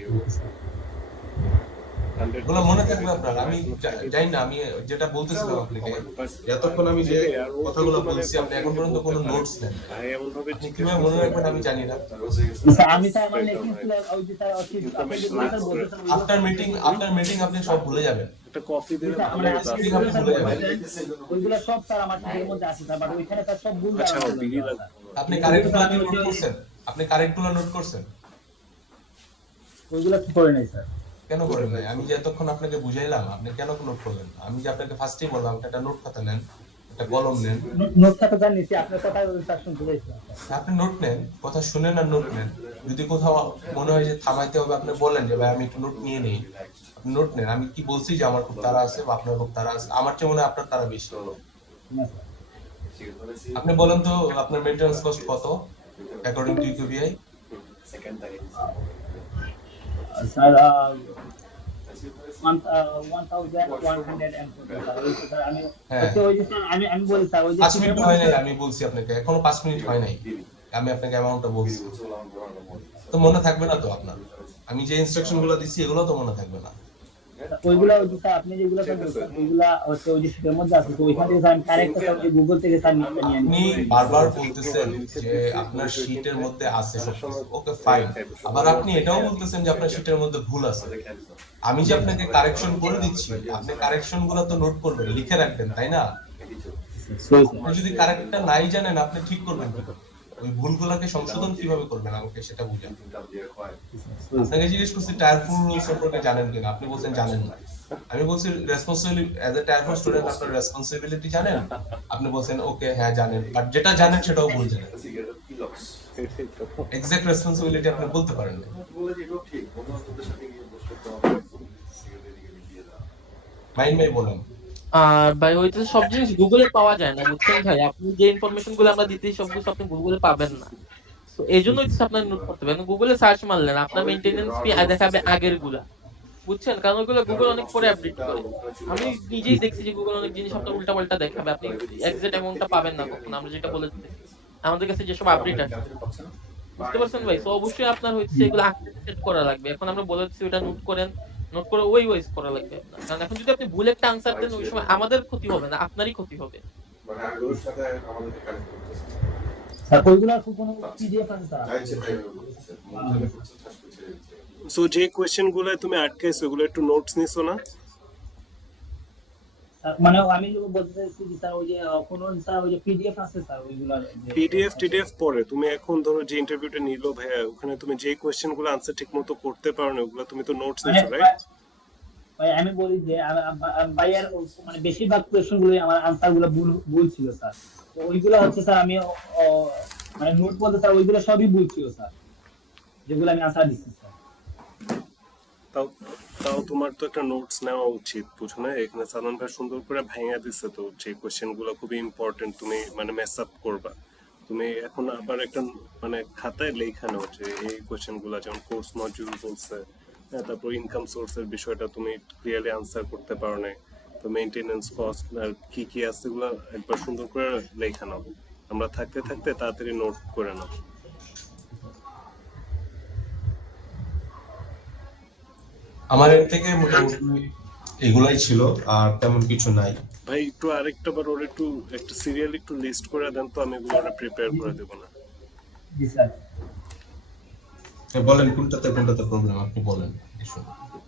ওগুলো মনে থাকবে আপনার। আমি জানি না, আমি যেটা বলতেছিলাম আপনাকে এতক্ষণ, আমি যে কথাগুলো বলছি আপনি এখন পর্যন্ত কোনো নোটস নেন, এমন ভাবে আপনি কিভাবে মনে রাখবেন আমি জানি না। স্যার আমি স্যার আমার লেখা ছিল ওই যে স্যার আপনি যেগুলো স্যার বলতেছেন আফটার মিটিং আপনি সব ভুলে যাবেন। একটা কফি দিলে মানে ভালো আপনি হতো। যেগুলো স্যার বলতেছেন ওইগুলো সব স্যার আমার ঠিকের মধ্যে আছে স্যার বাট ওইখানে স্যার সব ভুল আচ্ছা করা বিড়ি হলো লাগবে। আপনি কারেক্ট প্ল্যানিং নোট করছেন? আপনি কারেক্ট গুলো নোট করছেন? ওইগুলো কি করে নাই স্যার? কেন করেন নাই? আমি যে এতক্ষণ আপনাকে বুঝাইলাম, আপনি কেন নোট করলেন না? আমি যে আপনাকে ফার্স্টেই বললাম একটা নোট খাতা নেন, একটা কলম নেন। নোট খাতা স্যার নিচ্ছি, আপনার কথা স্যার শুনতে চাইছিলাম স্যার। আপনি নোট নেন, কথা শুনেন আর নোট নেন। যদি কোথাও মনে হয় যে থামাইতে হবে, আপনি বলেন যে ভাই আমি একটু নোট নিয়ে নেই। আপনি নোট নেন। আমি কি বলছি যে আমার খুব তাড়া আছে বা আপনার খুব তাড়া আছে? আমার চেয়ে মনে হয় আপনার তাড়া বেশি। না স্যার। আপনি বলেন তো আপনার মেইনটেনেন্স কস্ট কত according to UKVI? Sir 1140 sir. ওই তো স্যার আমি হ্যাঁ, হচ্ছে ওই যে স্যার আমি বলি স্যার ওই যে 5 শীতের মিনিট মধ্যে হয় নাই, স্যার। আমি বলছি আপনাকে। এখনো 5 মিনিট হয় নাই। আমি আপনাকে অ্যামাউন্টটা বলছি। তো মনে থাকবে না তো আপনার? আমি যে ইনস্ট্রাকশন গুলো দিচ্ছি এগুলো তো মনে থাকবে না। ওইগুলা ওই যে স্যার আপনি যেগুলো স্যার বলছেন ওইগুলা হচ্ছে ওই যে শীতের মধ্যে আছে, তো ওইখান থেকে স্যার আমি কারেক্ট স্যার ওই যে গুগল থেকে স্যার নিয়ে আপনি নিচ্ছি। বারবার বলতেছেন যে আপনার শীটের মধ্যে আছে সবকিছু, ওকে ফাইন। আবার আপনি এটাও বলতেছেন যে আপনার শীটের মধ্যে ভুল আছে। আমি যে আপনাকে কারেকশন করে দিচ্ছি, আপনি কারেকশন গুলো তো নোট করবেন, লিখে রাখবেন, তাই না? সই আপনি যদি কারেক্টটা নাই জানেন, আপনি ঠিক করবেন কি করে? ওই ভুলগুলোকে সংশোধন কিভাবে করবেন আমাকে সেটা বুঝান। আপনাকে জিজ্ঞেস করছি টায়ার 4 রুল সম্পর্কে জানেন কিনা, আপনি বলছেন জানেন না। আমি বলছি responsibility as a tyre 4 student আপনার রেসপন্সিবিলিটি জানেন? আপনি বলছেন ওকে হ্যাঁ জানেন, বাট যেটা জানেন সেটাও ভুল জানেন। এক্সাক্ট রেসপন্সিবিলিটি আপনি বলতে পারেন না। মাইন ভাই বলেন। আর ভাই হইতেছে সব জিনিস গুগলে পাওয়া যায় না, বুঝছেন ভাই? আপনি যে ইনফরমেশন গুলো আমরা দিতেছি সব কিছু আপনি গুগলে পাবেন না। তো এই জন্য হচ্ছে আপনার নোট করতে হবে। গুগলে সার্চ মারলেন আপনার মেইনটেনেন্স ফি দেখাবে আগের গুলা, বুঝছেন? কারণ ওইগুলো গুগল অনেক পরে আপডেট করে। আমি নিজেই দেখছি যে গুগল অনেক জিনিস আপনার উল্টা পাল্টা দেখাবে, আপনি এক্সাক্ট অ্যামাউন্টটা পাবেন না কখনো। আমরা যেটা বলে দিতেছি আমাদের কাছে যেসব আপডেট আছে, বুঝতে পারছেন ভাই? তো অবশ্যই আপনার হচ্ছে এগুলো আগে সেট করা লাগবে। এখন আমরা বলে দিচ্ছি ওটা নোট করেন, নোট করে ওই ওয়াইজ করা লাগবে আপনার। কারণ এখন যদি আপনি ভুল একটা আনসার দেন ওই সময় আমাদের ক্ষতি হবে না, আপনারই ক্ষতি হবে। স্যার ওইগুলার কোনো পিডিএফ আছে স্যার? সো যে কোয়েশ্চেন গুলো তুমি আটকাইছো ওগুলো একটু নোটস নিছো না? স্যার মানে আমি যেটা বলতে চাইছি যে স্যার ওই যে কোনো স্যার ওই যে পিডিএফ আছে স্যার ওইগুলার যে পিডিএফ টিডিএফ পরে তুমি এখন ধরো যে ইন্টারভিউটা নিলো ভাইয়া, ওখানে তুমি যে কোয়েশ্চেন গুলো আনসার ঠিক মতো করতে পারো না ওগুলো তুমি তো নোটস মানে নিছো, রাইট? ভাই আমি বলি যে ভাইয়ার মানে বেশিরভাগ কোয়েশ্চেন গুলো আমার আনসার গুলো ভুল ভুল ছিল স্যার। তো ওইগুলো হচ্ছে স্যার আমি মানে নোট বলতে স্যার ওইগুলো সবই ভুল ছিল স্যার, যেগুলো আমি আনসার দিচ্ছি স্যার। তাও তাও তোমার তো একটা নোটস নেওয়া উচিত, বুঝো না? এখানে সালমান ভাই সুন্দর করে ভাঙিয়ে দিচ্ছে তো যে কোয়েশ্চেন গুলো খুবই ইম্পর্টেন্ট, তুমি মানে মেস আপ করবা। তুমি এখন আবার একটা মানে খাতায় লেখা নাও যে এই কোয়েশ্চেন গুলো, যেমন কোর্স মডিউল বলছে, হ্যাঁ, তারপর ইনকাম সোর্সের বিষয়টা তুমি ক্লিয়ারলি আনসার করতে পারো না, তো মেইনটেনেন্স কস্ট আর কি কি আছে এগুলো একবার সুন্দর করে লেখা নাও। আমরা থাকতে থাকতে তাড়াতাড়ি নোট করে নাও। আমার এর থেকে মোটামুটি এগুলাই ছিল, আর তেমন কিছু নাই। ভাই একটু আরেকটা বার ওর একটু একটা সিরিয়াল একটু লিস্ট করে দেন তো, আমি এগুলো প্রিপেয়ার করে দেবো না? জি স্যার। বলেন কোনটাতে কোনটাতে প্রবলেম, আপনি বলেন।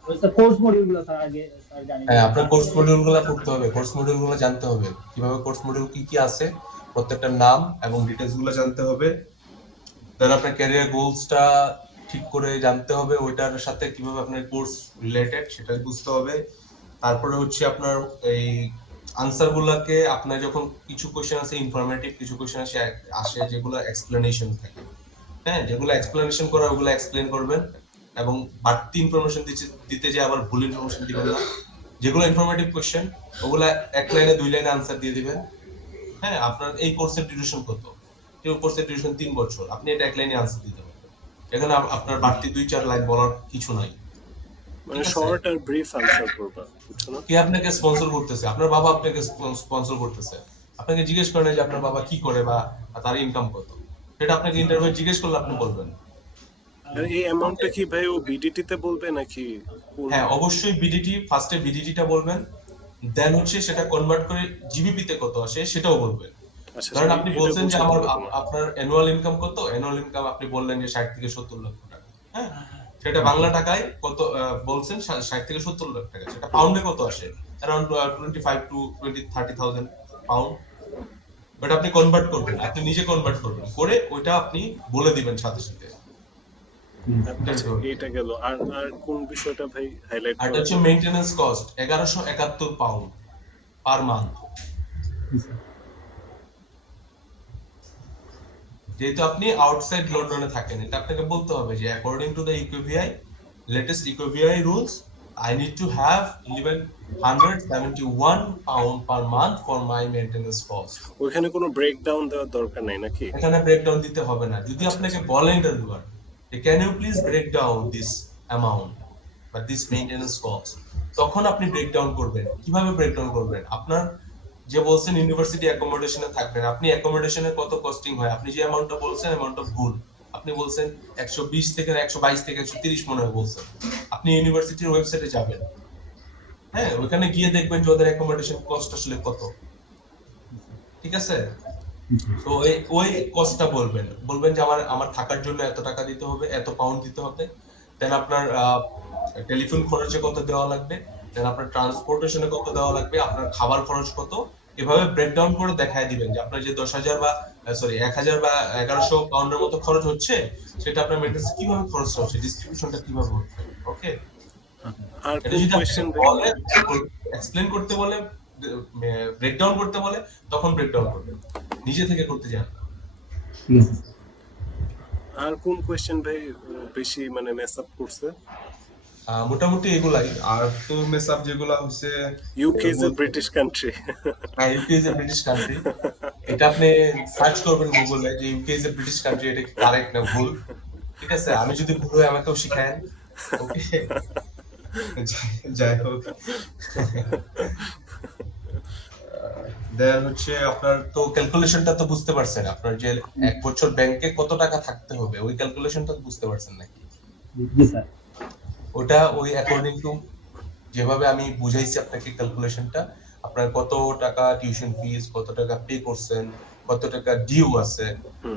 ওই স্যার কোর্স মডিউল গুলো স্যার আগে স্যার জানি না। হ্যাঁ, আপনার কোর্স মডিউল গুলো পড়তে হবে, কোর্স মডিউল গুলো জানতে হবে, কিভাবে কোর্স মডিউল কি কি আছে প্রত্যেকটার নাম এবং ডিটেলস গুলো জানতে হবে। দেন আপনার ক্যারিয়ার গোলসটা ঠিক করে জানতে হবে, ওইটার সাথে কিভাবে আপনার কোর্স রিলেটেড সেটা বুঝতে হবে। তারপরে হচ্ছে আপনার এই আনসার গুলাকে আপনার যখন কিছু কোশ্চেন আছে ইনফরমেটিভ, কিছু কোশ্চেন আসে যেগুলো এক্সপ্লেনেশন থাকে, হ্যাঁ, যেগুলো এক্সপ্লেনেশন করা ওগুলো এক্সপ্লেন করবেন এবং বাড়তি ইনফরমেশন দিতে যে আবার ভুল ইনফরমেশন দিবেন না। যেগুলো ইনফরমেটিভ কোশ্চেন ওগুলো এক লাইনে 2 লাইনে আনসার দিয়ে দিবেন। হ্যাঁ, আপনার এই কোর্সের ডিউরেশন কত? এই কোর্সের ডিউরেশন 3 বছর, আপনি এটা এক লাইনে আনসার দিতে পারবেন। এখানে আপনার বাড়তি 2-4 লাইন বলার কিছু নাই। মানে শর্ট আর ব্রিফ আনসার করবা, বুঝছো না? কে আপনাকে স্পন্সর করতেছে? আপনার বাবা আপনাকে স্পন্সর করতেছে। আপনাকে জিজ্ঞেস করেন যে আপনার বাবা কি করে বা তার ইনকাম কত, সেটা আপনাকে ইন্টারভিউ জিজ্ঞেস করলে আপনি বলবেন। আর এই অ্যামাউন্টটা কি ভাই ও বিডিটি তে বলবে নাকি? হ্যাঁ, অবশ্যই বিডিটি, ফার্স্টে বিডিটিটা বলবেন, দেন হচ্ছে সেটা কনভার্ট করে জিবিপি তে কত আসে সেটাও বলবেন। আচ্ছা, কারণ আপনি এটা বলছেন যে বুঝতে আমার হবে তোমার। আপনার অ্যানুয়াল ইনকাম কত, অ্যানুয়াল ইনকাম আপনি বললেন যে 60 থেকে 70 লক্ষ টাকা। হ্যাঁ, সেটা বাংলা টাকায় কত বলছেন? 60 থেকে 70 লাখ টাকা। সেটা পাউন্ডে কত আসে? Around 25 to 30,000 pound. বাট আপনি কনভার্ট করবেন, আপনি নিজে কনভার্ট করবেন, করে ওইটা আপনি বলে দিবেন সাথে সাথে। আচ্ছা এটা গেল, আর আর কোন বিষয়টা ভাই হাইলাইট আর এটা করা হচ্ছে যায়? Maintenance cost 1171 pound per month. যেহেতু আপনি আউটসাইড লন্ডনে থাকেন, এটা আপনাকে বলতে হবে যে according to the UKVI latest UKVI rules I need to have 1171 pound per month for my maintenance cost. ওইখানে কোনো ব্রেকডাউন দেওয়ার দরকার নাই নাকি? এখানে ব্রেকডাউন দিতে হবে না। যদি আপনাকে বলে interviewer can you please break down this amount বা দিস মেইনটেনেন্স কস্ট, তখন আপনি ব্রেকডাউন করবেন। কিভাবে ব্রেকডাউন করবেন? আপনার যে বলছেন ইউনিভার্সিটি অ্যাকোমোডেশনে থাকবেন, আপনি অ্যাকোমোডেশনে কত কস্টিং হয়, আপনি যে অ্যামাউন্টটা বলছেন অ্যামাউন্টটা ভুল। আপনি বলছেন 120 থেকে 122 থেকে 130 মনে হয় বলছেন। আপনি ইউনিভার্সিটির ওয়েবসাইটে যাবেন, হ্যাঁ, ওখানে গিয়ে দেখবেন যে ওদের অ্যাকোমোডেশন কস্ট আসলে কত। ঠিক আছে? তো ওই কস্টটা বলবেন, বলবেন যে আমার আমার থাকার জন্য এত টাকা দিতে হবে, এত পাউন্ড দিতে হবে, দেন আপনার টেলিফোন খরচে কত দেওয়া লাগবে, দেন আপনার ট্রান্সপোর্টেশনে কত দেওয়া লাগবে, আপনার খাবার খরচ কত, এভাবে ব্রেকডাউন করে দেখায় দিবেন যে আপনার যে 10,000 বা 1,000 বা 1100 পাউন্ডের মতো খরচ হচ্ছে, সেটা আপনার মেইনটেন্স কিভাবে খরচটা হচ্ছে, ডিস্ট্রিবিউশনটা কিভাবে হচ্ছে। ওকে, আর এটা কোন যদি কোয়েশ্চেন আপনাকে ভাই? বলে এক্সপ্লেন করতে বলে, ব্রেকডাউন করতে বলে, তখন ব্রেকডাউন করবেন, নিজে থেকে করতে যান না। আর কোন কোয়েশ্চেন ভাই বেশি মানে মেস আপ করছে? মোটামুটি এগুলাই। আর তো মেস আপ যেগুলো হচ্ছে, UK is a British country. UK is a British country, এটা আপনি সার্চ করবেন গুগলে যে UK is a British country, এটা কি কারেক্ট না ভুল। ঠিক আছে, আমি যদি ভুল হয় আমাকেও শিখায়েন। ওকে, যাই হোক, দেন হচ্ছে আপনার তো ক্যালকুলেশনটা তো বুঝতে পারছেন, আপনার যে 1 বছর ব্যাংকে কত টাকা থাকতে হবে ওই ক্যালকুলেশনটা বুঝতে পারছেন নাকি? জি স্যার। ওটা ওই অ্যাকর্ডিং টু যেভাবে আমি বুঝাইছি আপনাকে ক্যালকুলেশনটা, আপনার কত টাকা টিউশন ফিস, কত টাকা পে করছেন, কত টাকা ডিউ আছে,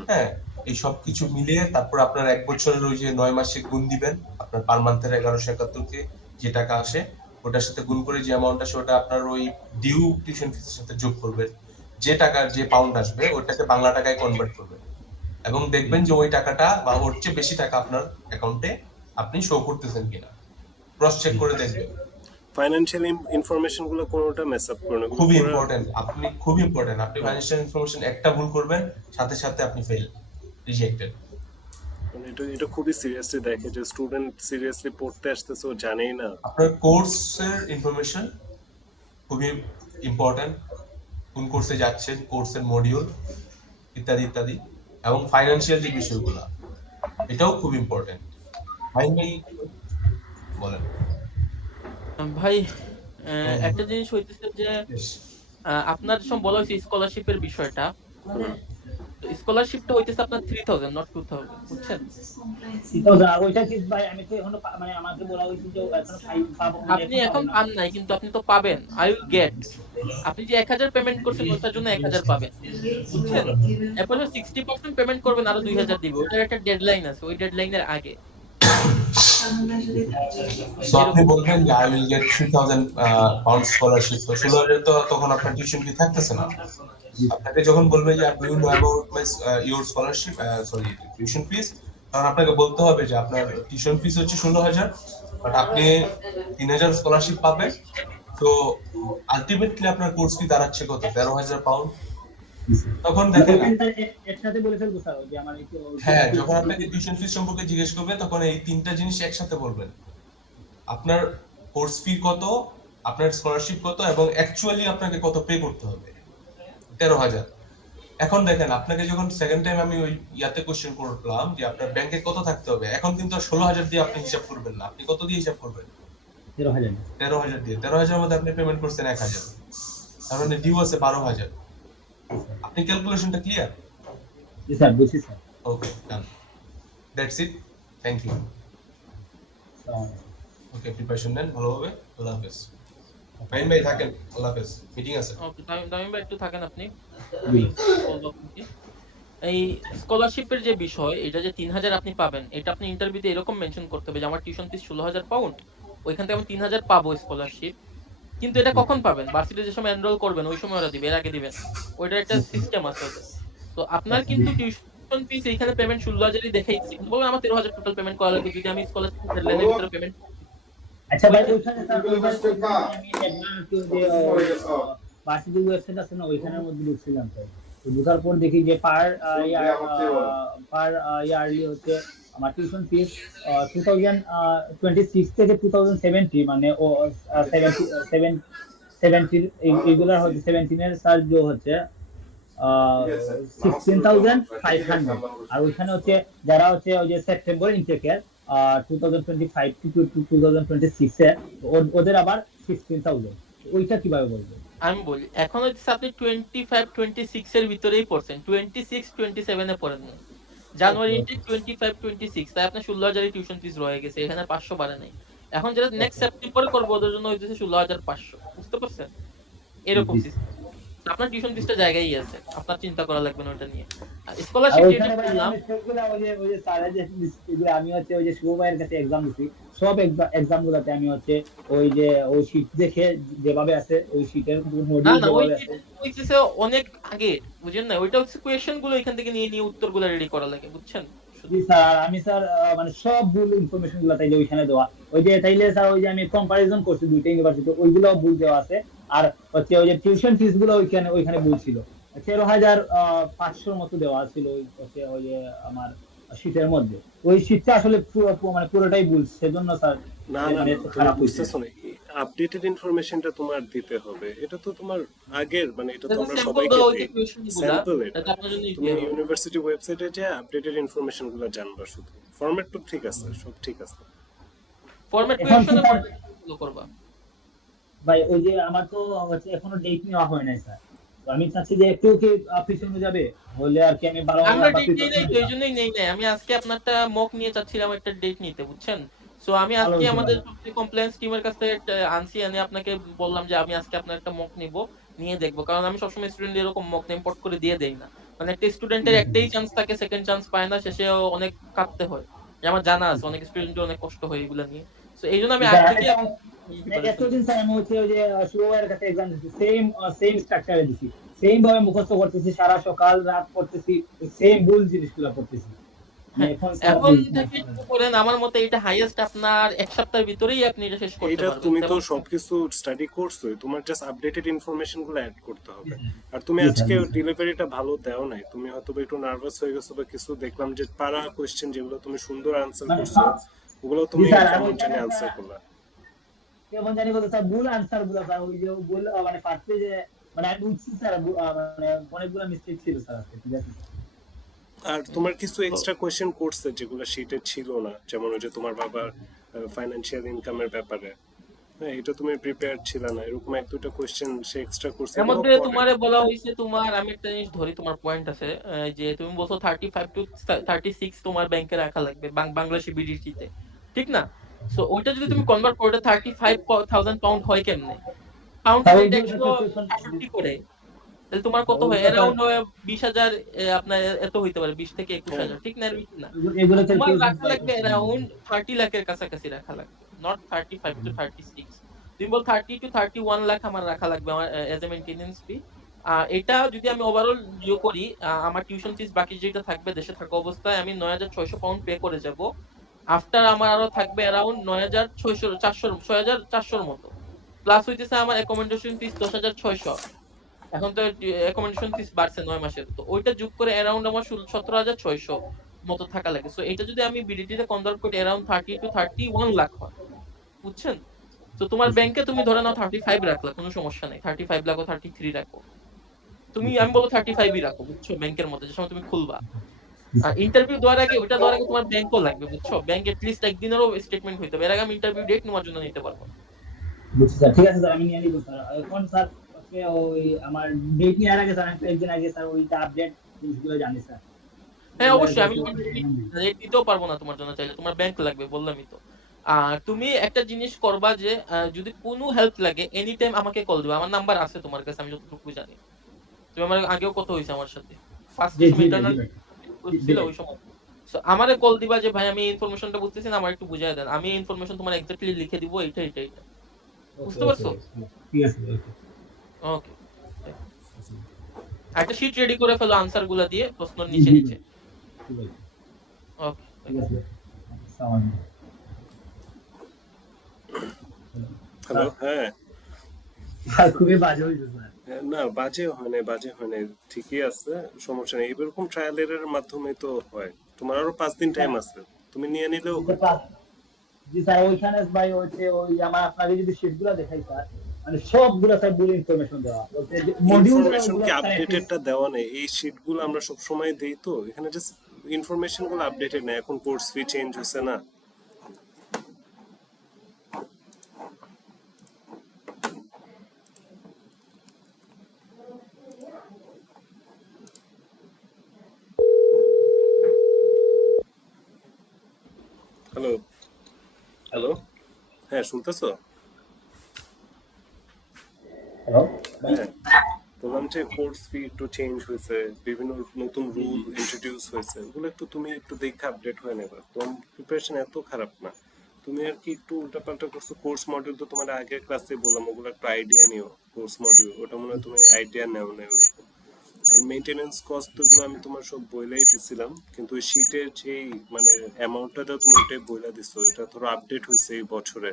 হ্যাঁ, এই সব কিছু মিলিয়ে তারপর আপনার 1 বছরের ওই যে 9 মাসে গুণ দিবেন, আপনার পার মান্থের 1171 কে যে টাকা আসে ওটার সাথে গুণ করে যে অ্যামাউন্ট আসে ওটা আপনার ওই ডিউ টিউশন ফিসের সাথে যোগ করবেন, যে টাকা যে পাউন্ড আসবে ওটাকে বাংলা টাকায় কনভার্ট করবেন, এবং দেখবেন যে ওই টাকাটা বা ওর চেয়ে বেশি টাকা আপনার অ্যাকাউন্টে আপনি শো করতেছেন কিনা, ক্রস চেক করে দেখবেন। ফাইন্যান্সিয়াল ইনফরমেশন গুলো কোনোটা মেস আপ করে না, খুবই ইম্পর্টেন্ট, খুবই ইম্পর্টেন্ট। আপনি ফাইন্যান্সিয়াল ইনফরমেশন একটা ভুল করবেন, সাথে সাথে আপনি ফেল, রিজেক্টেড। মানে এটা খুবই সিরিয়াসলি দেখে যে স্টুডেন্ট সিরিয়াসলি পড়তে আসতেছে, ও জানেই না। আপনার কোর্সের ইনফরমেশন খুবই ইম্পর্টেন্ট, কোন কোর্সে যাচ্ছেন, কোর্সের মডিউল ইত্যাদি ইত্যাদি, এবং ফাইন্যান্সিয়াল যে বিষয়গুলো এটাও খুব ইম্পর্টেন্ট। ফাইনালি বলেন ভাই একটা জিনিস হইতেছে যে আপনার সব বলা হয়েছে স্কলারশিপের বিষয়টা। স্কলারশিপটা হইতেছে আপনার 3000 নট 2000, বুঝছেন? 3000 ওইটা কি ভাই, আমি তো এখনো মানে আমাকে বলা হয়েছে যে এখনো পাবো, মানে আপনি এখন পান নাই, কিন্তু আপনি তো পাবেন। I will get. আপনি যে 1000 পেমেন্ট করছেন ওটার জন্য 1000 পাবেন, বুঝছেন? এরপর 60% পেমেন্ট করবেন, আরো 2000 দিবে। ওটার একটা ডেডলাইন আছে, ওই ডেডলাইনের আগে। সো আপনি বলবেন যে I will get 3000 pound scholarship, তো 16,000 তো তখন আপনার টিউশন ফি থাকতেছে না। আপনাকে যখন বলবে যে do you know about my your scholarship, sorry tuition fees, তখন আপনাকে বলতে হবে যে আপনার টিউশন ফিস হচ্ছে 16,000, বাট আপনি 3,000 স্কলারশিপ পাবেন। তো আলটিমেটলি আপনার কোর্স ফি দাঁড়াচ্ছে কত, 13,000 পাউন্ড। তখন দেখেন, একসাথে বলে ফেলবো স্যার যে আমার হ্যাঁ, যখন আপনাকে টিউশন ফিস সম্পর্কে জিজ্ঞেস করবে তখন এই তিনটা জিনিস একসাথে বলবেন, আপনার কোর্স ফি কত, আপনার স্কলারশিপ কত, এবং অ্যাকচুয়ালি আপনাকে কত পে করতে হবে, 13,000। এখন দেখেন, আপনাকে যখন সেকেন্ড টাইম আমি ওই ইয়াতে কোশ্চেন করলাম যে আপনার ব্যাংকে কত থাকতে হবে, এখন কিন্তু 16,000 দিয়ে আপনি হিসাব করবেন না, আপনি কত দিয়ে হিসাব করবেন? 13,000 দিয়ে। 13,000 মধ্যে আপনি পেমেন্ট করছেন 1,000, তার মানে ডিউ আছে 12,000। আপনি ক্যালকুলেশনটা ক্লিয়ার? জি স্যার, বুঝছি sir. Okay, done, that's it, thank you. Okay, preparation নেন ভালোভাবে। আল্লাহ হাফেজ। ফাইন ভাই থাকেন, আল্লাহ হাফেজ, মিটিং আছে। ওকে, তামিম ভাই একটু থাকেন আপনি, আমি বলবো আপনাকে। এই স্কলারশিপের যে বিষয়, এটা যে 3000 আপনি পাবেন, এটা আপনি ইন্টারভিউতে এরকম মেনশন করতে হবে যে আমার টিউশন ফিস 16,000 পাউন্ড, ওইখান থেকে আমি 3000 পাবো স্কলারশিপ, কিন্তু এটা কখন পাবেন? ভার্সিটি যে সময় এনরোল করবেন ওই সময় ওরা দিবে, এর আগে দিবে না। ওইটার একটা সিস্টেম আছে ওদের। তো আপনার কিন্তু টিউশন ফিস এইখানে পেমেন্ট ১৬,০০০ দেখাইছে। কিন্তু বলবেন আমার ১৩,০০০ টোটাল পেমেন্ট করা লাগবে যদি আমি স্কলারশিপ ডেডলাইনের ভিতরে পেমেন্ট আচ্ছা ভাই, ওইটা ওইখানে স্যার ওইখানে আমি অ্যাডভান্স যে ভার্সিটি ওয়েবসাইট আছে না, ওইখানের মধ্যে ঢুকছিলাম স্যার। তো ঢোকার পর দেখি যে পার ইয়ারলি হচ্ছে আমার টিউশন ফিস 2026 থেকে 2070, মানে ও 70 এইগুলার হচ্ছে 17 এর স্যার যে হচ্ছে 16,500। আর ওইখানে হচ্ছে যারা হচ্ছে ওই যে সেপ্টেম্বর ইনটেকের 2025 টু 2026 এর, ওদের আবার 16,000। ওইটা কিভাবে বলবো? আমি বলি এখন হচ্ছে আপনি 25-26 এর ভিতরেই পড়ছেন, 26-27 এ পড়েন না। জানুয়ারি ওকে, ইনটেক 25-26, তাই আপনার 16,০০০ টিউশন ফিস রয়ে গেছে, এখানে 500 বাড়ে নাই। এখন যারা নেক্সট ওকে, সেপ্টেম্বরে করবো ওদের জন্য হইতেছে 16,৫০০, বুঝতে পারছেন? এরকম জি। সিস্টেম। আপনার টিউশন ফিসটা জায়গায় আছে, আপনার চিন্তা করা লাগবে না ওটা নিয়ে। আর স্কলারশিপ যেটা ওইখানে ভাই বললাম, আমি সবগুলা ওই যে স্যারের যে লিস্টগুলো, আমি হচ্ছে ওই যে শুভ ভাইয়ের কাছে এক্সাম দিছি, সব এক্সাম গুলাতে আমি হচ্ছে ওই যে ওই শীট দেখে যেভাবে আছে ওই শীটের না মডিউল না ওই যেভাবে আছে। হইতেছে অনেক আগে, বুঝেন না? ওইটা হচ্ছে কোয়েশ্চেন গুলো এখান থেকে নিয়ে নিয়ে উত্তরগুলো রেডি করা লাগে, বুঝছেন? জি স্যার, আমি স্যার মানে সব ভুল ইনফরমেশন গুলো তাইলে ওইখানে দেওয়া, ওই যে তাইলে স্যার ওই যে আমি কম্পারিজন করছি দুইটা ইউনিভার্সিটি, ওইগুলো ভুল দেওয়া আছে। আর হচ্ছে ওই যে টিউশন ফিস গুলো ওইখানে ভুল ছিল, 13,500 মতো দেওয়া ছিল ওই হচ্ছে ওই যে আমার শীটের মধ্যে। ওই শীটটা আসলে মানে পুরোটাই ভুল, সেজন্য স্যার না না মানে না, একটু তুমি খারাপ হয়েছে। বুঝতেছো না, আপডেটেড ইনফরমেশনটা তোমার দিতে হবে। এটা তো তোমার আগের, মানে এটা তো আমরা স্যাম্পল সবাইকে দেওয়া ওই যে দিই, কোয়েশ্চেন গুলা, স্যাম্পল। এটা এটা আপনার জন্য তুমি ইজি হবে। ইউনিভার্সিটি ওয়েবসাইটে যে আপডেটেড ইনফরমেশন গুলো জানবা শুধু। ফরম্যাট তো ঠিক আছে, সব ঠিক আছে। ফরম্যাট এখন কি কোয়েশ্চেনের স্যার, মধ্যে গুলো করবা। ভাই ওই যে আমার তো হচ্ছে এখনো ডেট নেওয়া হয় নাই স্যার। তো আমি চাচ্ছি যে একটু কি পিছনে যাবে, হলে আর কি আমি ভালোভাবে আমরা আবার ডেট নেই নাই প্রিপারেশন তো, এই নিতাম। জন্যই নেই নাই। আমি আজকে আপনারটা মক নিয়ে চাচ্ছিলাম একটা ডেট নিতে, বুঝছেন? সো আমি ভালো আজকে হয়েছে আমাদের ভাই। কমপ্লেন্স টিমের কাছ থেকে একটা আনছি, এনে আপনাকে বললাম যে আমি আজকে আপনার একটা মক নিব, নিয়ে দেখবো। কারণ আমি সবসময় স্টুডেন্ট এরকম মক ইম্পোর্ট করে দিয়ে দেই না। মানে একটা স্টুডেন্টের ঠিক আছে। একটাই চান্স থাকে, সেকেন্ড চান্স পায় না, শেষে অনেক কাঁদতে হয়। যে আমার জানা আছে অনেক স্টুডেন্টের অনেক কষ্ট হয় এগুলো নিয়ে। সো এই জন্য আমি আগ স্যার থেকে এটা প্রিপারেশন এতদিন স্যার আমি হচ্ছে ওই যে শুভ ভাইয়ের কাছে এক্সাম দিচ্ছি, সেম স্ট্রাকচারে দিছি, সেম ভাবে মুখস্থ করতেছি, সারা সকাল রাত করতেছি, সেম ভুল জিনিসগুলো করতেছি। মানে হ্যাঁ, এখন স্যার এখন থেকে শুরু করেন। আমার মতে এটা হাইয়েস্ট আপনার ১ সপ্তাহের ভিতরেই আপনি এটা শেষ করতে এটা পারবেন। তুমি তো তেমন সবকিছু স্টাডি করছোই, তোমার জাস্ট আপডেটেড ইনফরমেশন গুলো অ্যাড করতে হবে। আর তুমি জি স্যার, আজকে জি স্যার। ডেলিভারিটা ভালো দাও নাই, তুমি হয়তো বা একটু নার্ভাস হয়ে গেছো, বা কিছু দেখলাম যে পারা কোশ্চেন যেগুলো তুমি সুন্দর আনসার মানে করছো, ওগুলো জি তুমি স্যার, আমি কেমন ওইখানে জানি একটা আনসার করলা। কেমন জানি বলতে স্যার ভুল আনসার গুলো স্যার, ওই যে ভুল মানে ফার্স্টে যে মানে আমি বুঝছি স্যার, মানে অনেকগুলো মিস্টেক ছিল স্যার আজকে, ঠিক আছে স্যার। আর তোমার কিছু এক্সট্রা কোয়েশ্চেন করছে যেগুলো শীটে ছিল না, যেমন ওই যে তোমার বাবার ফাইন্যান্সিয়াল ইনকামের ব্যাপারে, হ্যাঁ এটা তুমি প্রিপেয়ার ছিল না, এরকম এক দুটো কোয়েশ্চেন সে এক্সট্রা করছে, এর এগুলো মধ্যে পরে। তোমারে বলা হয়েছে, তোমার আমি একটা জিনিস ধরি, তোমার পয়েন্ট আছে যে তুমি বলছো 35-36 তোমার ব্যাংকে রাখা লাগবে বাংলাদেশি বিডিটিতে, ঠিক না? সো ওইটা যদি তুমি কনভার্ট করে 35,000 পাউন্ড হয় কেমনে? পাউন্ড স্যার ওই রেট যে 168 করে, তাহলে তোমার কত হয়? ওইগুলো স্যার, অ্যারাউন্ড 20,000, আপনার এত হইতে পারে, 20 থেকে হ্যাঁ 21,000, ঠিক না? এর বেশি না। এগুলো তোমার ক্যালকুলেশন রাখা করে লাগবে করতে হবে। অ্যারাউন্ড 30 লাখের কাছাকাছি রাখা লাগবে, নট 35-36। তুমি বল 30-31 লাখ আমার রাখা লাগবে আমার এজ এ মেইনটেনেন্স ফি। এটা যদি আমি ওভারঅল ইয়ে করি, আমার টিউশন ফিস বাকি যেটা থাকবে দেশে থাকা অবস্থায় আমি 9,600 পাউন্ড পে করে যাব। আফটার আমার আরো থাকবে অ্যারাউন্ড 9,400 মতো। প্লাস হইতেছে আমার অ্যাকোমোডেশন ফিস 10,600। এখন তো অ্যাকোমোডেশন ফিস বাড়ছে 9 মাসের, তো ওইটা যোগ করে অ্যারাউন্ড আমার 17,600 মতো থাকা লাগে। সো এটা যদি আমি বিডিটি তে কনভার্ট করি অ্যারাউন্ড 30-31 লাখ হয়, বুঝছেন? তো তোমার ব্যাংকে তুমি ধরে নাও 35 রাখলা, কোনো সমস্যা নেই। 35 রাখো, 33 রাখো, তুমি আমি বলবো 35ই রাখো, বুঝছো? ব্যাংকের মধ্যে যে সময় তুমি খুলবা, ইন্টারভিউ দেওয়ার আগে, ওটা দেওয়ার আগে তোমার ব্যাংকও লাগবে, বুঝছো? ব্যাংক এটলিস্ট একদিনেরও স্টেটমেন্ট হইতে হবে, এর আগে আমি ইন্টারভিউ ডেট নেওয়ার জন্য নিতে পারবো না। বুঝছি স্যার, ঠিক আছে স্যার, আমি নিয়ে নিবো স্যার। এখন স্যার হচ্ছে ওই আমার ডেট নেওয়ার আগে স্যার, আমি তো একদিন আগে স্যার ওইটা আপডেট জিনিসগুলো জানি স্যার। হ্যাঁ ওগুলো অবশ্যই, আমি একটু রেট দিতেও পারবো না তোমার জন্য, চাইলে তোমার ব্যাংক লাগবে, বললামই তো। আর তুমি একটা জিনিস করবা যে যদি কোনো হেল্প লাগে এনি টাইম আমাকে কল দিবা, আমার নাম্বার আছে তোমার কাছে আমি যতটুকু জানি। তুমি আমার আগেও কথা হয়েছে আমার সাথে, ফার্স্ট জি যে জি সময় ভাই, জি ইন্টারনাল ভাই, জি ছিল ভাই। ওই সময়। সো আমারে কল দিবা যে ভাই আমি এই ইনফরমেশনটা বুঝতেছি না, আমার একটু বুঝাই দেন, আমি এই ইনফরমেশন তোমার এক্স্যাক্টলি লিখে দিব, এইটা এটা এটা। ওকে বুঝতে ওকে পারছো? ঠিক আছে ভাই, ওকে ওকে, একটা শিট রেডি করে ফেলো আনসার গুলা দিয়ে প্রশ্ন জি নিচে জি নিচে। ভাই, ঠিক আছে ওকে। ঠিক আছে আসসালামু আলাইকুম। হ্যালো, স্যার হ্যাঁ। স্যার খুবই বাজে হয়েছে স্যার। না, বাজে হয় নাই, বাজে হয় নাই, ঠিকই আছে, সমস্যা নেই। এরকম ট্রায়াল এর মাধ্যমে তো হয়। তোমার আরো 5 দিন টাইম স্যার আছে, তুমি নিয়ে নিলেও জি হইতো। জি স্যার ওইখানে ভাই হচ্ছে ওই আমার আপনাকে যদি শিট গুলা দেখাই স্যার, মানে সবগুলা স্যার ভুল ইনফরমেশন দেওয়া বলতে মডিউল ইনফরমেশন ওগুলো কি স্যার আপডেটেডটা দেওয়া নেই? এই শিটগুলো আমরা সব সময় দেই তো, এখানে জাস্ট ইনফরমেশন গুলো আপডেটেড না, এখন কোর্স ফি চেঞ্জ হচ্ছে না। হ্যালো, হ্যালো, হ্যাঁ শুনতেছো? হ্যালো ভাই। হ্যাঁ, বললাম যে কোর্স ফি একটু চেঞ্জ হয়েছে, বিভিন্ন নতুন রুল ইন্ট্রোডিউস হয়েছে, ওগুলো একটু তুমি একটু দেখে আপডেট হয়ে নেবে। তোমার প্রিপারেশন এত খারাপ না, তুমি আর কি একটু উল্টাপাল্টা করছো। কোর্স মডিউল তো তোমার আগের ক্লাসে বললাম, ওগুলো একটু আইডিয়া নিও। কোর্স মডিউল ওটা মনে হয় তুমি আইডিয়া নেও না ওরকম। আর মেইনটেনেন্স কস্ট তো গুলো আমি তোমার সব বইলাই দিছিলাম, কিন্তু ওই শীটের যেই মানে অ্যামাউন্টটা দাও তুমি ওটাই বইলা দিছো। এটা ধরো আপডেট হয়েছে এই বছরে,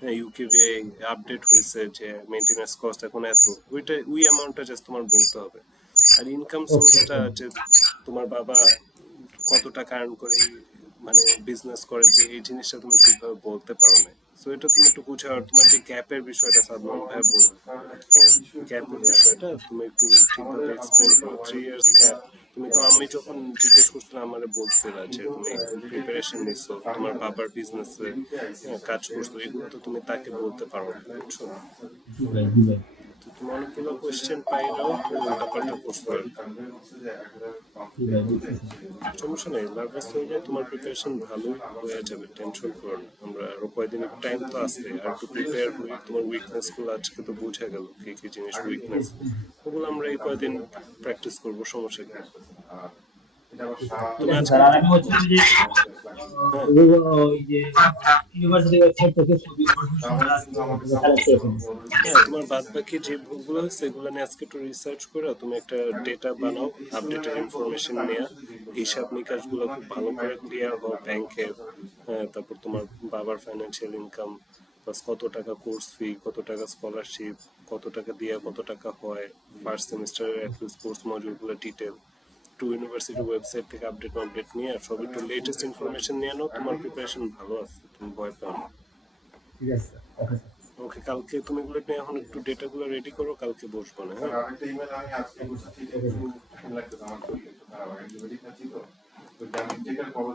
হ্যাঁ ইউকেভিআই আপডেট হয়েছে যে মেইনটেনেন্স কস্ট এখন এত, ওইটা ওই অ্যামাউন্টটা জাস্ট তোমার বলতে হবে। আর ইনকাম ওকে সোর্সটা যে তোমার বাবা কত টাকা আর্ন করে মানে বিজনেস করে, যে এই জিনিসটা তুমি ঠিকভাবে বলতে পারো না। সো এটা তুমি একটু বুঝাও। আর তোমার যে গ্যাপের বিষয়টা সাদমান ভাই বললো, গ্যাপের বিষয়টা তুমি একটু ঠিকভাবে এক্সপ্লেন করো। 3 ইয়ার্স গ্যাপ, তুমি তো আমি যখন জিজ্ঞেস করছিলাম আমারে বলছিলা যে তুমি প্রিপারেশন নিচ্ছো, তোমার বাবার বিজনেসে কাজ করছো, এগুলো তো তুমি তাকে বলতে পারো না, বুঝছো? জি ভাই জি ভাই তো তুমি অনেকগুলো কোয়েশ্চেন পাইলেও তুমি উল্টাপাল্টা করছো আর কি। জি ভাই বুঝতেছি। সমস্যা নেই, নার্ভাস হইলে তোমার প্রিপারেশন ভালো হয়ে যাবে, টেনশন করো না। আমরা আরো কয়দিন টাইম তো আছে, আর একটু প্রিপেয়ার হই। তোমার উইকনেস গুলো আজকে তো বোঝা গেল কি কি জিনিস উইকনেস, ওগুলো আমরা এই কয়দিন প্র্যাকটিস করবো, সমস্যা কি। ঠিক তুমি আছে আজকে স্যার আর আমি হচ্ছে যে হ্যাঁ ওই যে ইউনিভার্সিটি ওয়েবসাইট থেকে ছবি কালেক্ট করে ফেলছি। হ্যাঁ, তোমার বাদ বাকি যে ভুলগুলো আছে সেগুলো নিয়ে আজকে একটু রিসার্চ করে তুমি একটা ডেটা বানাও, আপডেটেড ইনফরমেশন নিয়ে। হিসাব নিকাশ গুলো খুব ভালো করে ক্লিয়ার হও ব্যাংকের। হ্যাঁ, তারপর তোমার বাবার ফাইন্যান্সিয়াল ইনকাম, প্লাস কত টাকা কোর্স ফি, কত টাকা স্কলারশিপ, কত টাকা দিয়ে কত টাকা হয়, ফার্স্ট সেমিস্টারের অ্যাটলিস্ট কোর্স মডিউলগুলো ডিটেল টু ইউনিভার্সিটি ওয়েবসাইট থেকে আপডেট নিয়ে সব একটু লেটেস্ট ইনফরমেশন নিয়ে নাও। তোমার প্রিপারেশন ভালো আছে, তুমি ভয় পাও না। ঠিক আছে স্যার, ওকে স্যার। ওকে, কালকে তুমি এগুলো নিয়ে এখন একটু ডেটাগুলো রেডি করো, কালকে বসবো না, হ্যাঁ? Okay sir.